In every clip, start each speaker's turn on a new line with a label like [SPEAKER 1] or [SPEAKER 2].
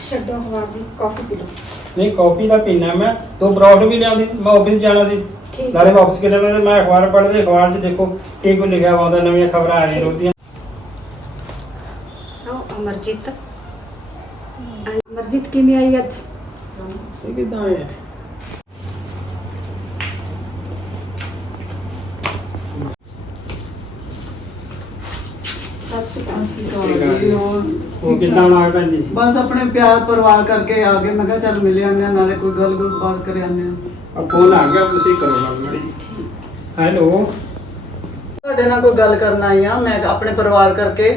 [SPEAKER 1] ਛੱਡੋ ਹਵਾ ਦੀ ਕਾਫੀ ਪੀ ਲਓ।
[SPEAKER 2] ਨਹੀਂ ਕਾਫੀ ਦਾ ਪੀਣਾ ਮੈਂ। ਤੂੰ ਪਰੌਂਠ ਵੀ ਲਿਆਂਦੀ ਮੈਂ ਆਫਿਸ ਜਾਣਾ ਸੀ।
[SPEAKER 1] ਠੀਕ।
[SPEAKER 2] ਨਾਲੇ ਮੈਂ ਆਫਿਸ ਕਿਹੜਾ ਤੇ ਮੈਂ ਅਖਬਾਰ ਪੜ੍ਹਦੇ ਅਖਬਾਰ 'ਚ ਦੇਖੋ ਕੀ ਕੁ ਲਿਖਿਆ ਵਾ ਉਹਦਾ ਨਵੀਆਂ ਖਬਰਾਂ ਆ ਰਹੀਆਂ ਰੋਦੀਆਂ
[SPEAKER 1] ਆਓ ਅਮਰਜੀਤ। ਅਮਰਜੀਤ ਕਿਵੇਂ ਆਈ ਅੱਜ?
[SPEAKER 2] ਇਹ ਕਿਦਾਂ ਆਇਆ ਕਿਦਾਂ ਆ ਭੈਣ ਜੀ?
[SPEAKER 3] ਬਸ ਆਪਣੇ ਪਿਆਰ ਪਰਿਵਾਰ ਕਰਕੇ ਆ ਗਏ ਮੈਂ ਕਿਹਾ ਚੱਲ ਮਿਲ ਆਉਂਦੇ ਹਾਂ ਨਾਲੇ ਕੋਈ ਗੱਲ ਗੁੱਲ ਬਾਤ ਕਰ ਆਉਂਦੇ ਹਾਂ।
[SPEAKER 2] ਆ ਫੋਨ ਆ ਗਿਆ ਤੁਸੀਂ ਕਰੋ ਗੱਲ ਮੜੀ ਹੈਲੋ।
[SPEAKER 3] ਤੁਹਾਡੇ ਨਾਲ ਕੋਈ ਗੱਲ ਕਰਨ ਆਈ ਆ ਮੈਂ ਆਪਣੇ ਪਰਿਵਾਰ ਕਰਕੇ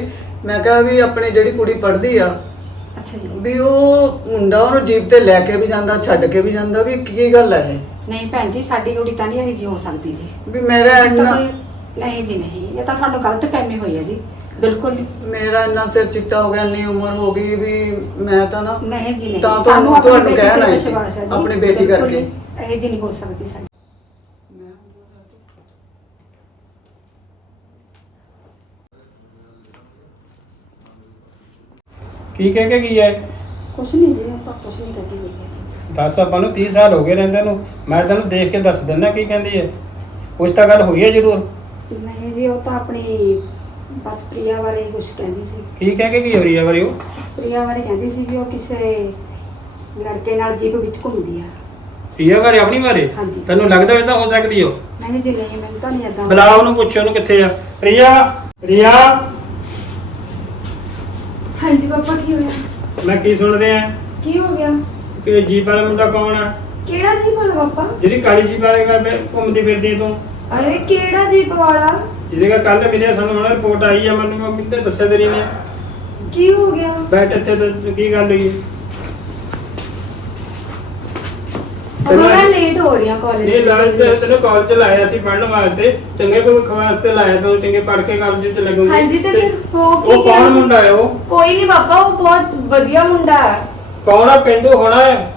[SPEAKER 3] ਮੈਂ ਕਿਹਾ ਵੀ ਆਪਣੀ ਜਿਹੜੀ ਕੁੜੀ ਪੜ੍ਹਦੀ ਆ
[SPEAKER 1] ਅੱਛਾ ਜੀ।
[SPEAKER 3] ਵੀ ਉਹ ਮੁੰਡਾ ਉਹਨੂੰ ਜੀਪ ਤੇ ਲੈ ਕੇ ਵੀ ਜਾਂਦਾ ਛੱਡ ਕੇ ਵੀ ਜਾਂਦਾ ਵੀ ਕੀ ਗੱਲ ਹੈ
[SPEAKER 1] ਨਹੀਂ ਭੈਣ ਜੀ ਸਾਡੀ ਕੁੜੀ ਤਾਂ ਨਹੀਂ ਇਹ ਜੀ ਹੋ ਸਕਦੀ ਜੀ।
[SPEAKER 3] ਵੀ ਮੇਰਾ
[SPEAKER 1] ਇਹ ਤਾਂ
[SPEAKER 3] ਇੰਨਾ
[SPEAKER 1] ਕੋਈ- ਨਹੀਂ ਜੀ ਨਹੀਂ ਇਹ ਤਾਂ ਤੁਹਾਨੂੰ ਗਲਤ ਫਹਿਮੀ ਹੋਈ ਹੈ ਜੀ। ਬਿਲਕੁਲ। ਨਹੀਂ।
[SPEAKER 3] ਮੇਰਾ ਇੰਨਾ ਸਿਰ ਚਿੱਟਾ ਹੋ ਗਿਆ ਇੰਨੀ ਉਮਰ ਹੋ ਗਈ ਵੀ ਮੈਂ ਤਾਂ ਨਾ
[SPEAKER 1] ਨਹੀਂ ਜੀ ਨਹੀਂ।
[SPEAKER 3] ਤਾਂ ਤੁਹਾਨੂੰ
[SPEAKER 1] ਆਪਣੀ
[SPEAKER 3] ਤੁਹਾਨੂੰ
[SPEAKER 1] ਬੇਟੀ
[SPEAKER 3] ਕਹਿਣ
[SPEAKER 1] ਤੇ
[SPEAKER 3] ਆਈ ਸੀ
[SPEAKER 1] ਵਿਸ਼ਵਾਸ ਹੈ ਜੀ।
[SPEAKER 3] ਆਪਣੀ ਬੇਟੀ
[SPEAKER 1] ਬਿਲਕੁਲ
[SPEAKER 3] ਕਰਕੇ।
[SPEAKER 1] ਨਹੀਂ। ਇਹ ਜੀ ਨਹੀਂ ਹੋ ਸਕਦੀ ਸਾਡੀ।
[SPEAKER 2] ਕੀ ਕਹਿ ਕੇ ਗਈ ਹੈ
[SPEAKER 1] ਕੁਛ ਨਹੀਂ ਜੀ ਆਪਾਂ ਕੁਛ ਨਹੀਂ ਕਰਦੀ ਹੋਈ ਹੈ
[SPEAKER 2] ਦੱਸ ਆਪਾਂ ਨੂੰ 30 ਸਾਲ ਹੋ ਗਏ ਰਹਿੰਦੇ ਨੂੰ। ਮੈਂ ਤੈਨੂੰ ਦੇਖ ਕੇ ਦੱਸ ਦਿੰਦਾ ਕੀ ਕਹਿੰਦੀ ਹੈ ਕੁਛ ਤਾਂ ਗੱਲ ਹੋਈ ਹੈ ਜ਼ਰੂਰ।
[SPEAKER 1] ਨਹੀਂ ਜੀ ਉਹ ਤਾਂ ਆਪਣੀ ਬਸ ਪ੍ਰਿਆ ਬਾਰੇ ਕੁਝ ਕਹਿੰਦੀ ਸੀ।
[SPEAKER 2] ਕੀ ਕਹਿ ਕੇ ਗਈ ਹੋ ਰਹੀ ਹੈ ਵਾਰੀ ਉਹ?
[SPEAKER 1] ਪ੍ਰਿਆ ਬਾਰੇ ਕਹਿੰਦੀ ਸੀ ਵੀ ਉਹ ਕਿਸੇ ਲੜਕੇ ਨਾਲ ਜੀਪ ਵਿੱਚ ਘੁੰਮਦੀ ਆ।
[SPEAKER 2] ਪ੍ਰਿਆ ਬਾਰੇ ਆਪਣੀ ਬਾਰੇ?
[SPEAKER 1] ਹਾਂਜੀ।
[SPEAKER 2] ਤੈਨੂੰ ਲੱਗਦਾ ਤਾਂ ਹੋ ਸਕਦੀ ਹੋ
[SPEAKER 1] ਨਹੀਂ ਜੀ ਨਹੀਂ ਮੈਨੂੰ ਤਾਂ ਨਹੀਂ ਏਦਾਂ
[SPEAKER 2] ਬੁਲਾ ਉਹਨੂੰ ਪੁੱਛ ਉਹਨੂੰ ਕਿੱਥੇ ਆ। ਪ੍ਰਿਆ ਪ੍ਰਿਆ।
[SPEAKER 1] ਹਾਂਜੀ ਪਾਪਾ ਕੀ ਹੋਇਆ?
[SPEAKER 2] ਮੈਂ ਕੀ ਸੁਣ ਰਿਹਾ?
[SPEAKER 1] ਕੀ ਹੋ ਗਿਆ?
[SPEAKER 2] ਕਿ ਜੀਪ ਵਾਲਾ ਮੁੰਡਾ ਕੌਣ ਆ?
[SPEAKER 1] ਕਿਹੜਾ ਜੀਪ ਵਾਲਾ ਪਾਪਾ?
[SPEAKER 2] ਜਿਹੜੀ ਕਾਲੀ ਜੀਪ ਵਾਲੇ ਘਰ ਘੁੰਮਦੀ ਫਿਰਦੀ ਤੂੰ।
[SPEAKER 1] ਅਰੇ ਕਿਹੜਾ ਜੀਪ ਵਾਲਾ?
[SPEAKER 2] ਜਿਹਦੇ ਕਾ ਕੱਲ ਮਿਲਿਆ ਸਾਨੂੰ ਹੁਣ ਰਿਪੋਰਟ ਆਈ ਆ ਮੈਨੂੰ ਮੰਮੀ ਨੇ ਦੱਸਿਆ ਤੇਰੀ ਨੇ।
[SPEAKER 1] ਕੀ ਹੋ ਗਿਆ?
[SPEAKER 2] ਬੈਠ ਇੱਥੇ ਤੇ ਕੀ ਗੱਲ ਹੋਈ?
[SPEAKER 1] ਪਾਪਾ ਮੈਂ ਲੇਟ ਹੋ ਰਹੀ ਹਾਂ ਕਾਲਜ
[SPEAKER 2] ਇਹ ਲਾਲ ਤੇ ਤੈਨੂੰ ਕਾਲਜ ਲਾਇਆ ਸੀ ਪੜ੍ਹਨ ਵਾਸਤੇ। ਚੰਗੇ ਭਵਿੱਖ ਵਾਸਤੇ ਲਾਇਆ ਤੂੰ ਚੰਗੇ ਪੜ੍ਹ ਕੇ ਕਾਲਜ ਚ ਲੱਗੂਗੀ।
[SPEAKER 4] ਹਾਂਜੀ ਤੇ ਫਿਰ ਹੋ ਕੀ
[SPEAKER 2] ਉਹ
[SPEAKER 4] ਗਿਆ?
[SPEAKER 2] ਕੌਣ ਮੁੰਡਾ ਹੈ ਉਹ?
[SPEAKER 4] ਕੋਈ ਨਹੀਂ ਪਾਪਾ ਉਹ ਬਹੁਤ ਵਧੀਆ ਮੁੰਡਾ ਹੈ।
[SPEAKER 2] ਕੌਣ ਆ? ਪਿੰਡੂ ਹੋਣਾ ਹੈ?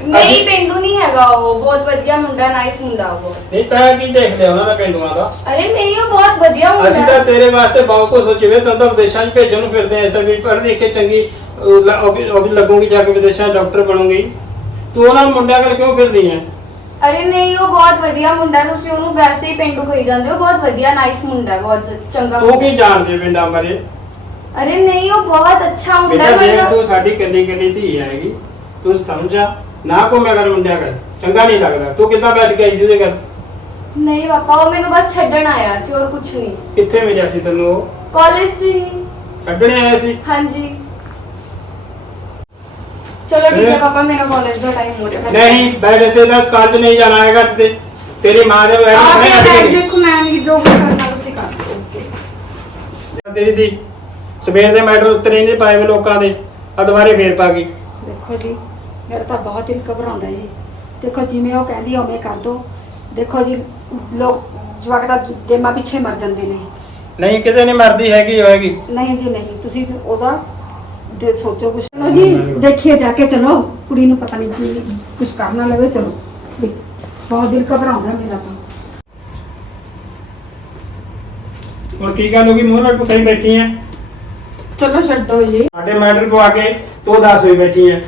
[SPEAKER 4] ਨਹੀਂ ਪਿੰਡੂ ਨਹੀਂ ਹੈਗਾ ਉਹ। ਬਹੁਤ ਵਧੀਆ ਮੁੰਡਾ ਨਾਈਸ ਮੁੰਡਾ ਉਹ।
[SPEAKER 2] ਨਹੀਂ ਤਾਂ ਕੀ ਦੇਖ ਲਿਆ ਉਹਨਾਂ ਦਾ ਪਿੰਡੂਆਂ ਦਾ?
[SPEAKER 4] ਅਰੇ ਨਹੀਂ ਉਹ ਬਹੁਤ ਵਧੀਆ ਮੁੰਡਾ।
[SPEAKER 2] ਅਸੀਂ ਤਾਂ ਤੇਰੇ ਵਾਸਤੇ ਬਹੁਤ ਕੁਝ ਸੋਚਿਆ ਤਾਂ ਤਾਂ ਵਿਦੇਸ਼ਾਂ 'ਚ ਭੇਜਣ ਨੂੰ ਫਿਰਦੇ ਐ ਤਾਂ ਵੀ ਪੜ੍ਹ ਲਿਖ ਕੇ ਚੰਗੀ ਉਹ ਲੱਗੂਗੀ ਜਾ ਕੇ ਵਿਦੇਸ਼ਾਂ 'ਚ ਡਾਕਟਰ ਬਣੂਗੀ। ਤੂੰ ਉਹਨਾਂ ਮੁੰਡਿਆਂ ਕਰ ਕਿਉਂ ਫਿਰਦੀ ਐ?
[SPEAKER 4] ਅਰੇ ਨਹੀਂ ਉਹ ਬਹੁਤ ਵਧੀਆ ਮੁੰਡਾ ਤੁਸੀਂ ਉਹਨੂੰ ਵੈਸੇ ਹੀ ਪਿੰਡੂ ਕਹੀ ਜਾਂਦੇ ਹੋ। ਬਹੁਤ ਵਧੀਆ ਨਾਈਸ ਮੁੰਡਾ ਹੈ, ਬਹੁਤ ਚੰਗਾ
[SPEAKER 2] ਤੂੰ ਕੀ ਜਾਣਦੇ ਪਿੰਡਾਂ ਬਾਰੇ?
[SPEAKER 4] ਅਰੇ ਨਹੀਂ ਉਹ ਬਹੁਤ ਅੱਛਾ ਮੁੰਡਾ
[SPEAKER 2] ਬੇਟਾ
[SPEAKER 4] ਹੈ,
[SPEAKER 2] ਦੇਖ
[SPEAKER 4] ਮਤਲਬ
[SPEAKER 2] ਤੂੰ ਸਾਡੀ ਕੱਲੀ ਕੱਲੀ ਧੀ ਹੈਗੀ। ਤੂੰ ਸਮਝਾ। ਨਾ ਕੋ ਮੈਂ ਮੁੰਡਿਆਂ ਕਰ ਚੰਗਾ ਨਹੀਂ ਲੱਗਦਾ। ਤੂੰ ਕਿੱਦਾਂ ਬੈਠ ਕੇ ਆਈ ਸੀ ਉਹਦੇ ਘਰ?
[SPEAKER 4] ਨਹੀਂ ਪਾਪਾ ਉਹ ਮੈਨੂੰ ਬਸ ਛੱਡਣ ਆਇਆ ਸੀ ਹੋਰ ਕੁਝ ਨਹੀਂ।
[SPEAKER 2] ਕਿੱਥੇ ਮਿਲਿਆ ਸੀ ਤੈਨੂੰ ਉਹ?
[SPEAKER 4] ਕਾਲਜ 'ਚ ਹੀ।
[SPEAKER 2] ਛੱਡਣੇ ਆਇਆ ਸੀ?
[SPEAKER 4] ਹਾਂਜੀ। ਚਲੋ ਠੀਕ ਹੈ? ਪਾਪਾ ਮੇਰਾ ਕਾਲਜ ਦਾ ਟਾਈਮ ਹੋ ਰਿਹਾ।
[SPEAKER 2] ਨਹੀਂ ਬੈਠ ਇੱਥੇ ਦਾ ਕਾਲਜ ਨਹੀਂ ਜਾਣਾ ਹੈਗਾ ਅੱਜ ਤੇ। ਤੇਰੀ ਮਾਂ ਦੇ
[SPEAKER 1] ਆਪ
[SPEAKER 2] ਨਹੀਂ ਕੇ
[SPEAKER 1] ਦੇਖੋ ਮੈਂ ਵੀ ਜੋ ਕਰਨਾ ਤੁਸੀਂ ਕਰ ਓਕੇ
[SPEAKER 2] ਤੇਰੀ ਦੀ ਸਵੇਰ ਦੇ ਮੈਟਰ ਉੱਤਰੇ ਨਹੀਂ ਪਾਏ ਵੇ ਲੋਕਾਂ ਦੇ। ਆ ਦੁਬਾਰੇ ਫੇਰ ਪਾ ਗਈ।
[SPEAKER 1] ਦੇਖੋ ਜੀ। ਮੇਰਾ ਤਾਂ ਬਹੁਤ ਦਿਲ ਘਬਰਾਉਂਦਾ ਜੀ। ਦੇਖੋ ਜਿਵੇਂ ਉਹ ਕਹਿੰਦੀ ਆ ਉਵੇਂ ਕਰ ਦੋ। ਦੇਖੋ ਜੀ ਲੋਕ ਜਵਾਕ ਦਾ ਗੇਮਾਂ ਪਿੱਛੇ ਮਰ ਜਾਂਦੇ ਨੇ।
[SPEAKER 2] ਨਹੀਂ ਕਿਤੇ ਨਹੀਂ ਮਰਦੀ ਹੈਗੀ ਹੋਏਗੀ
[SPEAKER 1] ਨਹੀਂ ਜੀ ਨਹੀਂ। ਤੁਸੀਂ ਉਹਦਾ ਦੇ ਸੋਚੋ ਕੁਛ। ਚਲੋ ਜੀ ਦੇਖੀਏ ਜਾ ਕੇ ਚਲੋ। ਕੁੜੀ ਨੂੰ ਪਤਾ ਨਹੀਂ ਕੀ ਕੁਛ ਕਰਨਾ ਲਵੇ ਚਲੋ। ਦੇਖ, ਬਹੁਤ ਦਿਲ ਘਬਰਾਉਂਦਾ ਮੇਰਾ ਤਾਂ।
[SPEAKER 2] ਹੁਣ ਕੀ ਗੱਲ ਹੋ ਗਈ? ਮੂੰਹ ਨਾਲ ਪੁੱਛੀ ਬੈਠੀ ਐ
[SPEAKER 1] ਚਲੋ ਛੱਡੋ ਜੀ।
[SPEAKER 2] ਸਾਡੇ ਮੈਟਰ ਪਵਾ ਕੇ ਤੂੰ ਦੱਸ ਹੋਈ ਬੈਠੀ ਐ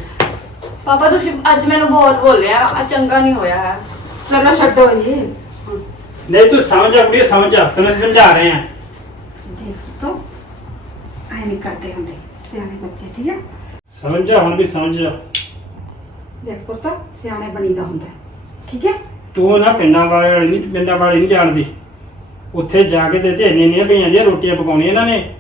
[SPEAKER 4] ਪਾਪਾ ਤੁਸੀਂ ਅੱਜ ਮੈਨੂੰ ਬਹੁਤ ਬੋਲਿਆ ਆ ਚੰਗਾ ਨਹੀਂ ਹੋਇਆ ਹੈ।
[SPEAKER 1] ਚਲੋ ਛੱਡੋ ਜੀ
[SPEAKER 2] ਨਹੀਂ ਤੂੰ ਸਮਝ ਆ ਕੁੜੀ ਸਮਝ ਆ। ਤੈਨੂੰ ਅਸੀਂ ਸਮਝਾ ਰਹੇ ਆ
[SPEAKER 1] ਦੇਖ ਤੋ ਐ ਨਹੀਂ ਕਰਦੇ ਹੁੰਦੇ ਸਿਆਣੇ ਬੱਚੇ ਠੀਕ ਹੈ
[SPEAKER 2] ਸਮਝ ਜਾ ਹੁਣ ਵੀ ਸਮਝ ਜਾ
[SPEAKER 1] ਦੇਖ ਪੁੱਤ ਸਿਆਣੇ ਬਣੀਦਾ ਹੁੰਦਾ ਹੈ, ਠੀਕ ਹੈ
[SPEAKER 2] ਤੂੰ ਨਾ ਪਿੰਡਾਂ ਵਾਲੇ ਨਹੀਂ ਪਿੰਡਾਂ ਵਾਲੇ ਨਹੀਂ ਜਾਣਦੀ। ਉੱਥੇ ਜਾ ਕੇ ਤੇ ਤੇ ਇੰਨੀਆਂ ਇੰਨੀਆਂ ਪਈਆਂ ਦੀਆਂ ਰੋਟੀਆਂ ਪਕਾਉਣੀਆਂ ਇਹਨਾਂ ਨੇ।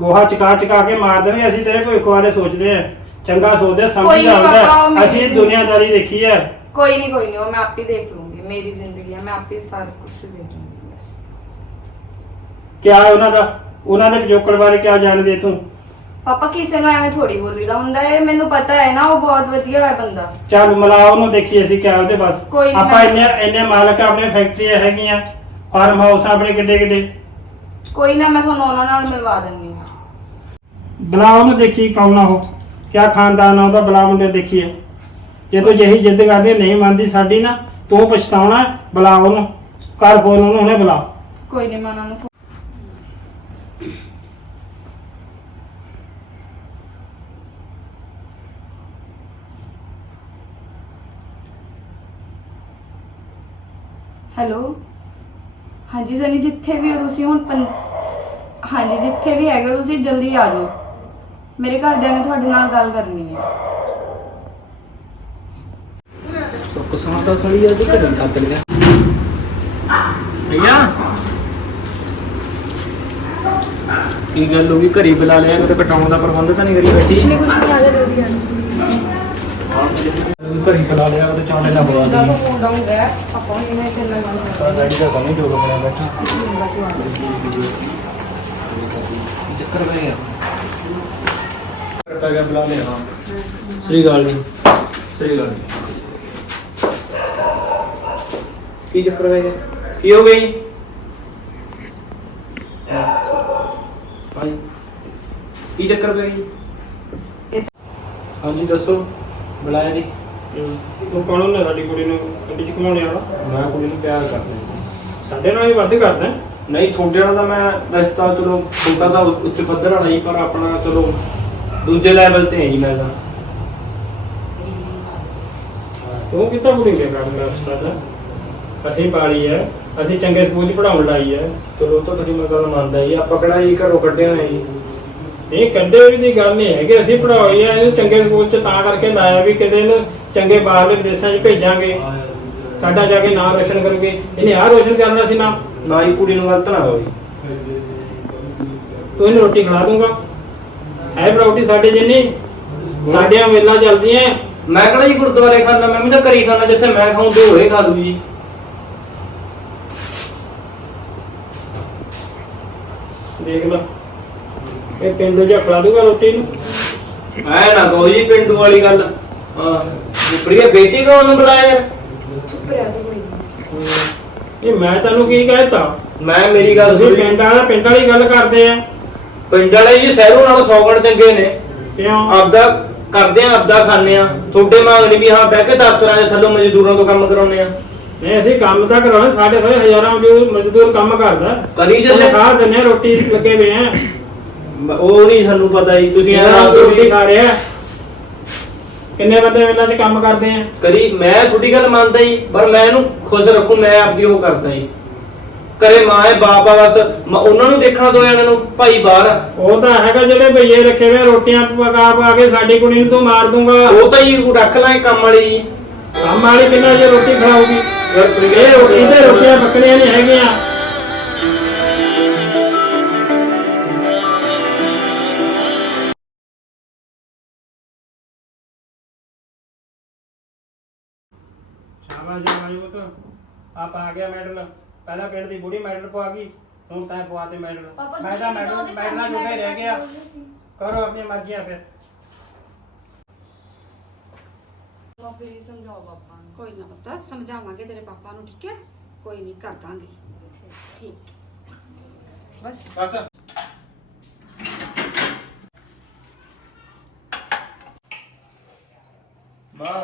[SPEAKER 2] ਗੋਹਾ ਚਕਾ ਚਕਾ ਕੇ ਮਾਰ ਦੇਣਗੇ ਅਸੀਂ ਤੇਰੇ ਭਵਿੱਖ ਬਾਰੇ ਸੋਚਦੇ ਆ। ਚੰਗਾ ਸੋਚਦੇ
[SPEAKER 4] ਕੋਈ
[SPEAKER 2] ਸਮਝਦਾ
[SPEAKER 4] ਪਾਪਾ,
[SPEAKER 2] ਹੁੰਦਾ ਅਸੀਂ ਦੁਨੀਆਦਾਰੀ ਦੇਖੀ ਹੈ।
[SPEAKER 4] ਕੋਈ ਨਹੀਂ ਕੋਈ ਨਹੀਂ ਉਹ ਮੈਂ ਆਪੇ ਦੇਖ ਲੂੰਗੀ ਮੇਰੀ ਜ਼ਿੰਦਗੀ ਹੈ ਮੈਂ ਆਪੇ ਸਾਰਾ ਕੁਝ ਦੇਖ ਲੂੰਗੀ ਬਸ।
[SPEAKER 2] ਕਿਆ ਹੈ ਉਹਨਾਂ ਦਾ? ਉਹਨਾਂ ਦੇ ਪਿਛੋਕੜ ਬਾਰੇ ਕਿਆ ਜਾਣਦੇ ਤੂੰ?
[SPEAKER 4] ਪਾਪਾ ਕਿਸੇ ਨੂੰ ਐਵੇਂ ਥੋੜੀ ਬੋਲੀਦਾ ਹੁੰਦਾ ਹੈ ਮੈਨੂੰ ਪਤਾ ਹੈ ਨਾ ਉਹ ਬਹੁਤ ਵਧੀਆ ਹੈ ਬੰਦਾ।
[SPEAKER 2] ਚੱਲ ਮਿਲਾ ਉਹਨੂੰ ਦੇਖੀ ਅਸੀਂ ਕਿਆ ਉਹਦੇ ਬਸ।
[SPEAKER 4] ਕੋਈ ਨੀ,
[SPEAKER 2] ਆਪਾਂ
[SPEAKER 4] ਮੈਂ-
[SPEAKER 2] ਇੰਨੇ ਇੰਨੇ ਮਾਲਕ ਆ, ਆਪਣੇ ਫੈਕਟਰੀਆਂ ਹੈਗੀਆਂ ਫਾਰਮ ਹਾਊਸ ਆਪਣੇ ਕਿੱਡੇ ਕਿੱਡੇ
[SPEAKER 4] ਕੋਈ ਨਾ ਮੈਂ ਤੁਹਾਨੂੰ ਉਹਨਾਂ ਨਾਲ ਮਿਲਵਾ ਦਿੰਦੀ ਹਾਂ।
[SPEAKER 2] ਬੁਲਾ ਉਹਨੂੰ ਦੇਖੀ ਕੌਣ ਆ ਉਹ। ਕਿਆ ਖਾਨਦਾਨ ਆ ਉਹਦਾ, ਬੁਲਾ ਮੁੰਡੇ ਦੇਖੀਏ। ਜੇ ਤੂੰ ਜਿਹੀ ਜਿੱਦ ਕਰਦੀ, ਨਹੀਂ ਮੰਨਦੀ ਸਾਡੀ ਨਾ, ਤੂੰ ਪਛਤਾਉਣਾ, ਬੁਲਾ ਉਹਨੂੰ, ਘਰ ਫੋਨ ਉਹਨੂੰ ਹੁਣੇ ਬੁਲਾ।
[SPEAKER 4] ਕੋਈ ਨਹੀਂ, ਮੈਂ ਉਹਨਾਂ ਨੂੰ ਹੈਲੋ ਹਾਂਜੀ, ਸਨੀ, ਜਿੱਥੇ ਵੀ ਹੋ ਤੁਸੀਂ ਹੁਣ ਪੰ- ਹਾਂਜੀ, ਜਿੱਥੇ ਵੀ ਹੈਗੇ ਹੋ ਤੁਸੀਂ ਜਲਦੀ ਆ ਜਾਓ। ਮੇਰੇ ਘਰਦਿਆਂ ਨੇ ਤੁਹਾਡੇ ਨਾਲ ਗੱਲ ਕਰਨੀ ਹੈ।
[SPEAKER 5] ਕੁਸਾਂ ਦਾ ਥੋੜੀ ਅੱਜ ਘਰੇ ਸੱਦ ਲਿਆ ਭਈਆ? ਕੀ ਗੱਲ ਹੋ ਗਈ? ਘਰੇ ਬੁਲਾ ਲਿਆ ਕਿਤੇ ਕਟਾਉਣ ਦਾ ਪ੍ਰਬੰਧ ਤਾਂ ਨਹੀਂ ਕਰੀ ਬੈਠੀ?
[SPEAKER 4] ਕੁਛ ਨਹੀਂ ਕੁਛ ਨਹੀਂ ਆ ਜਾ ਜਲਦੀ ਆ
[SPEAKER 5] ਘਰੇ ਬੁਲਾ ਲਿਆ ਉਹਦੇ ਚਾਣੇ ਦਾ ਬਵਾ
[SPEAKER 4] ਦਾ
[SPEAKER 5] ਦੀ
[SPEAKER 4] ਫੋਨ ਡਾਊਨ ਗਿਆ ਆਪਾਂ ਨਹੀਂ ਮੈਂ ਚੱਲਣਾ ਗੱਲ
[SPEAKER 5] ਤਾਂ ਡੈਡੀ ਦਾ ਹੀ ਜੋਗ ਬਣਿਆ ਬੈਠਾ। ਚੱਕਰ ਵੇ ਕਰਤਾ ਗਿਆ ਬੁਲਾ ਲਿਆ ਹਾਂ। ਸ੍ਰੀ ਗਾਲ ਜੀ। ਸ੍ਰੀ ਗਾਲ ਕੀ ਚੱਕਰ ਹੈ ਕੀ ਹੋ ਗਈ? ਭਾਈ ਕੀ ਚੱਕਰ ਪੈ ਗਈ ਹਾਂਜੀ ਦੱਸੋ। ਬੁਲਾਇਆ ਨਹੀਂ
[SPEAKER 2] ਤੂੰ ਕੌਣ ਹੁੰਦਾ ਸਾਡੀ ਕੁੜੀ ਨੂੰ? ਗੱਡੀ ਚ ਘੁਮਾਉਣੇ ਵਾਲਾ
[SPEAKER 5] ਮੈਂ ਕੁੜੀ ਨੂੰ ਪਿਆਰ ਕਰਦਾ
[SPEAKER 2] ਸਾਡੇ ਨਾਲ ਹੀ ਵੱਧ ਕਰਦਾ।
[SPEAKER 5] ਨਹੀਂ ਤੁਹਾਡੇ ਵਾਲਾ ਤਾਂ ਮੈਂ ਵੈਸੇ ਤਾਂ ਚਲੋ ਛੋਟਾ ਤਾਂ ਉੱਚ ਪੱਧਰ ਵਾਲਾ ਹੀ ਪਰ ਆਪਣਾ ਚਲੋ ਦੂਜੇ ਲੈਵਲ ਤੇ ਹੈ ਜੀ ਮੈਂ ਤਾਂ।
[SPEAKER 2] ਤੂੰ ਕਿੱਦਾਂ ਕੁੜੀ ਕੇ ਕਰਦਾ ਸਾਡਾ ਅਸੀਂ ਪਾਲੀ ਹੈ ਅਸੀਂ ਚੰਗੇ ਸਕੂਲ ਚ ਪੜਾਉਣ ਲਾਈ ਹੈ
[SPEAKER 5] ਚਲੋ ਉਹ ਤਾਂ ਤੁਹਾਡੀ ਮੈਂ ਗੱਲ ਮੰਨਦਾ ਜੀ ਆਪਾਂ ਕਿਹੜਾ ਜੀ ਘਰੋਂ ਕੱਢੇ ਹੋਏ ਜੀ?
[SPEAKER 2] ਇਹ ਕੱਢੇ ਵੀ ਦੀ ਗੱਲ ਨਹੀਂ ਹੈਗੀ ਅਸੀਂ ਪੜਾਈ ਹੈ ਇਹਨੂੰ ਚੰਗੇ ਸਕੂਲ ਚ ਤਾਂ ਕਰਕੇ ਲਾਇਆ ਵੀ ਕਿਤੇ ਇਹਨੂੰ ਚੰਗੇ ਬਾਹਰਲੇ ਵਿਦੇਸ਼ਾਂ 'ਚ ਭੇਜਾਂਗੇ। ਸਾਡਾ ਜਾ ਕੇ ਨਾਮ ਰੋਸ਼ਨ ਕਰੂਗੇ ਇਹਨੇ ਆਹ ਰੋਸ਼ਨ ਕਰਨਾ ਸੀ ਨਾ।
[SPEAKER 5] ਨਾ ਹੀ ਕੁੜੀ ਨੂੰ ਗਲਤ ਨਾ ਹੋਈ।
[SPEAKER 2] ਤੂੰ ਇਹਨੂੰ ਰੋਟੀ ਖਿਲਾ ਦੂੰਗਾ। ਹੈ ਰੋਟੀ ਸਾਡੇ ਜਿੰਨੀ ਸਾਡੀਆਂ ਮੇਲਾਂ ਚੱਲਦੀਆਂ।
[SPEAKER 5] ਮੈਂ ਕਿਹੜਾ ਜੀ ਗੁਰਦੁਆਰੇ ਖਾਣਾ ਮੈਂ ਵੀ ਤਾਂ ਘਰੀ ਖਾਣਾ ਜਿੱਥੇ ਮੈਂ ਖਾਉਂ ਤੇ ਹੋਏ ਖਾ ਦੂ ਜੀ।
[SPEAKER 2] ਦੇਖ ਲੈ। ਇਹ ਪਿੰਡੋਂ ਜਾ ਖਿਲਾ ਦੂੰਗਾ ਰੋਟੀ ਨੂੰ।
[SPEAKER 5] ਐ ਨਾ ਕਹੋ ਜੀ ਪਿੰਡੂ ਵਾਲੀ ਗੱਲ। ਹਾਂ ਪ੍ਰਿਆ ਬੇਟੀ ਕੋ ਉਹਨੂੰ ਬੁਲਾਇਆ? ਯਾਰ
[SPEAKER 4] ਚੁੱਪ ਰਹਿ ਤੂੰ
[SPEAKER 2] ਇਹ ਮੈਂ ਤੈਨੂੰ ਕੀ ਕਹਿਤਾ?
[SPEAKER 5] ਮੈਂ ਮੇਰੀ ਗੱਲ
[SPEAKER 2] ਤੁਸੀਂ
[SPEAKER 5] ਸੁਣੀ।
[SPEAKER 2] ਪਿੰਡ ਵਾਲਾ ਪਿੰਡ ਵਾਲੀ ਗੱਲ ਕਰਦੇ ਆ।
[SPEAKER 5] ਪਿੰਡ ਵਾਲੇ ਜੀ ਸ਼ਹਿਰੋਂ ਨਾਲ 100 ਗਣ ਚੰਗੇ ਨੇ।
[SPEAKER 2] ਕਿਉਂ?
[SPEAKER 5] ਆਪਦਾ ਕਰਦੇ ਆ ਆਪਦਾ ਖਾਂਦੇ ਆ। ਤੁਹਾਡੇ ਮੰਗਣੀ ਵੀ ਹਾਂ ਬਹਿ ਕੇ ਦਫ਼ਤਰਾਂ ਦੇ ਥੱਲੋਂ ਮਜ਼ਦੂਰਾਂ ਤੋਂ ਕੰਮ ਕਰਾਉਨੇ ਆ।
[SPEAKER 2] ਨਹੀਂ ਅਸੀਂ ਕੰਮ ਤਾਂ ਕਰਾਉਣਾ ਸਾਡੇ ਸਾਰੇ ਹਜ਼ਾਰਾਂ ਮਜ਼ਦੂਰ ਮਜ਼ਦੂਰ ਕੰਮ ਕਰਦਾ।
[SPEAKER 5] ਕਰੀ ਚੱਲੇ
[SPEAKER 2] ਖਾ ਦਿੰਨੇ ਰੋਟੀ ਲੱਗੇ ਹੋਏ ਆ।
[SPEAKER 5] ਉਹ ਨਹੀਂ ਸਾਨੂੰ ਪਤਾ ਜੀ ਤੁਸੀਂ
[SPEAKER 2] ਇਹਨਾਂ ਰੋਟੀ ਖਾ ਰਿਹਾ ਕਿੰਨੇ ਬੰਦੇ ਇਹਨਾਂ 'ਚ ਕੰਮ ਕਰਦੇ ਆ?
[SPEAKER 5] ਕਰੀ ਮੈਂ ਤੁਹਾਡੀ ਗੱਲ ਮੰਨਦਾ ਜੀ ਪਰ ਮੈਂ ਇਹਨੂੰ ਖੁਸ਼ ਰੱਖੂ ਮੈਂ ਆਪਦੀ ਉਹ ਕਰਦਾ ਜੀ। ਕਰੇ ਮਾਂ ਹੈ ਬਾਪ ਆ ਬਸ। ਮ- ਉਹਨਾਂ ਨੂੰ ਦੇਖਣਾ ਦੋ ਜਣਿਆਂ ਨੂੰ ਭਾਈ ਬਾਹਰ ਆ।
[SPEAKER 2] ਉਹ ਤਾਂ ਹੈਗਾ ਜਿਹੜੇ ਭਈਏ ਰੱਖੇ ਹੋਏ ਆ, ਰੋਟੀਆਂ ਪਕਾ ਪਕਾ ਕੇ ਸਾਡੀ ਕੁੜੀ ਨੂੰ ਤੂੰ ਮਾਰ ਦੂੰਗਾ।
[SPEAKER 5] ਉਹ ਤਾਂ ਜੀ ਰੱਖ ਲਾਂਗੇ ਕੰਮ ਵਾਲੀ ਜੀ।
[SPEAKER 2] ਕੰਮ ਵਾਲੀ ਕਿੰਨਾ ਜੇ ਰੋਟੀ
[SPEAKER 5] ਪ੍ਰਿਆ
[SPEAKER 2] ਇਹ ਰੋਟੀ ਤੇ ਰੋਟੀਆਂ ਪੱਕਣੀਆਂ ਨਹੀਂ ਹੈਗੀਆਂ। ਸ਼ਾਬਾਸ਼ ਜੀ ਮਾਈ ਪੁੱਤ। ਆਪ ਆ ਗਿਆ ਮੈਡਲ। ਪਹਿਲਾਂ ਪਿੰਡ ਦੀ ਬੁੜੀ ਮੈਡਲ ਪਵਾ ਗਈ ਹੁਣ ਤਾਂ ਪਵਾ ਤੇ ਮੈਡਲ। ਮੈਂ ਤਾਂ ਮੈਡਲ ਮੈਡਲਾਂ ਜੋਗਾ ਹੀ ਰਹਿ ਗਿਆ ਕਰੋ ਆਪਣੀ ਮਰਜ਼ੀਆਂ ਫਿਰ।
[SPEAKER 1] ਕੋਈ ਨਾ ਪਤਾ ਸਮਝਾਵਾਂਗੇ ਤੇਰੇ ਪਾਪਾ ਨੂੰ ਠੀਕ ਹੈ? ਕੋਈ ਨਹੀਂ ਕਰ ਦਾਂਗੇ। ਠੀਕ। ਬਸ।
[SPEAKER 5] ਬਸ। ਮਾਂ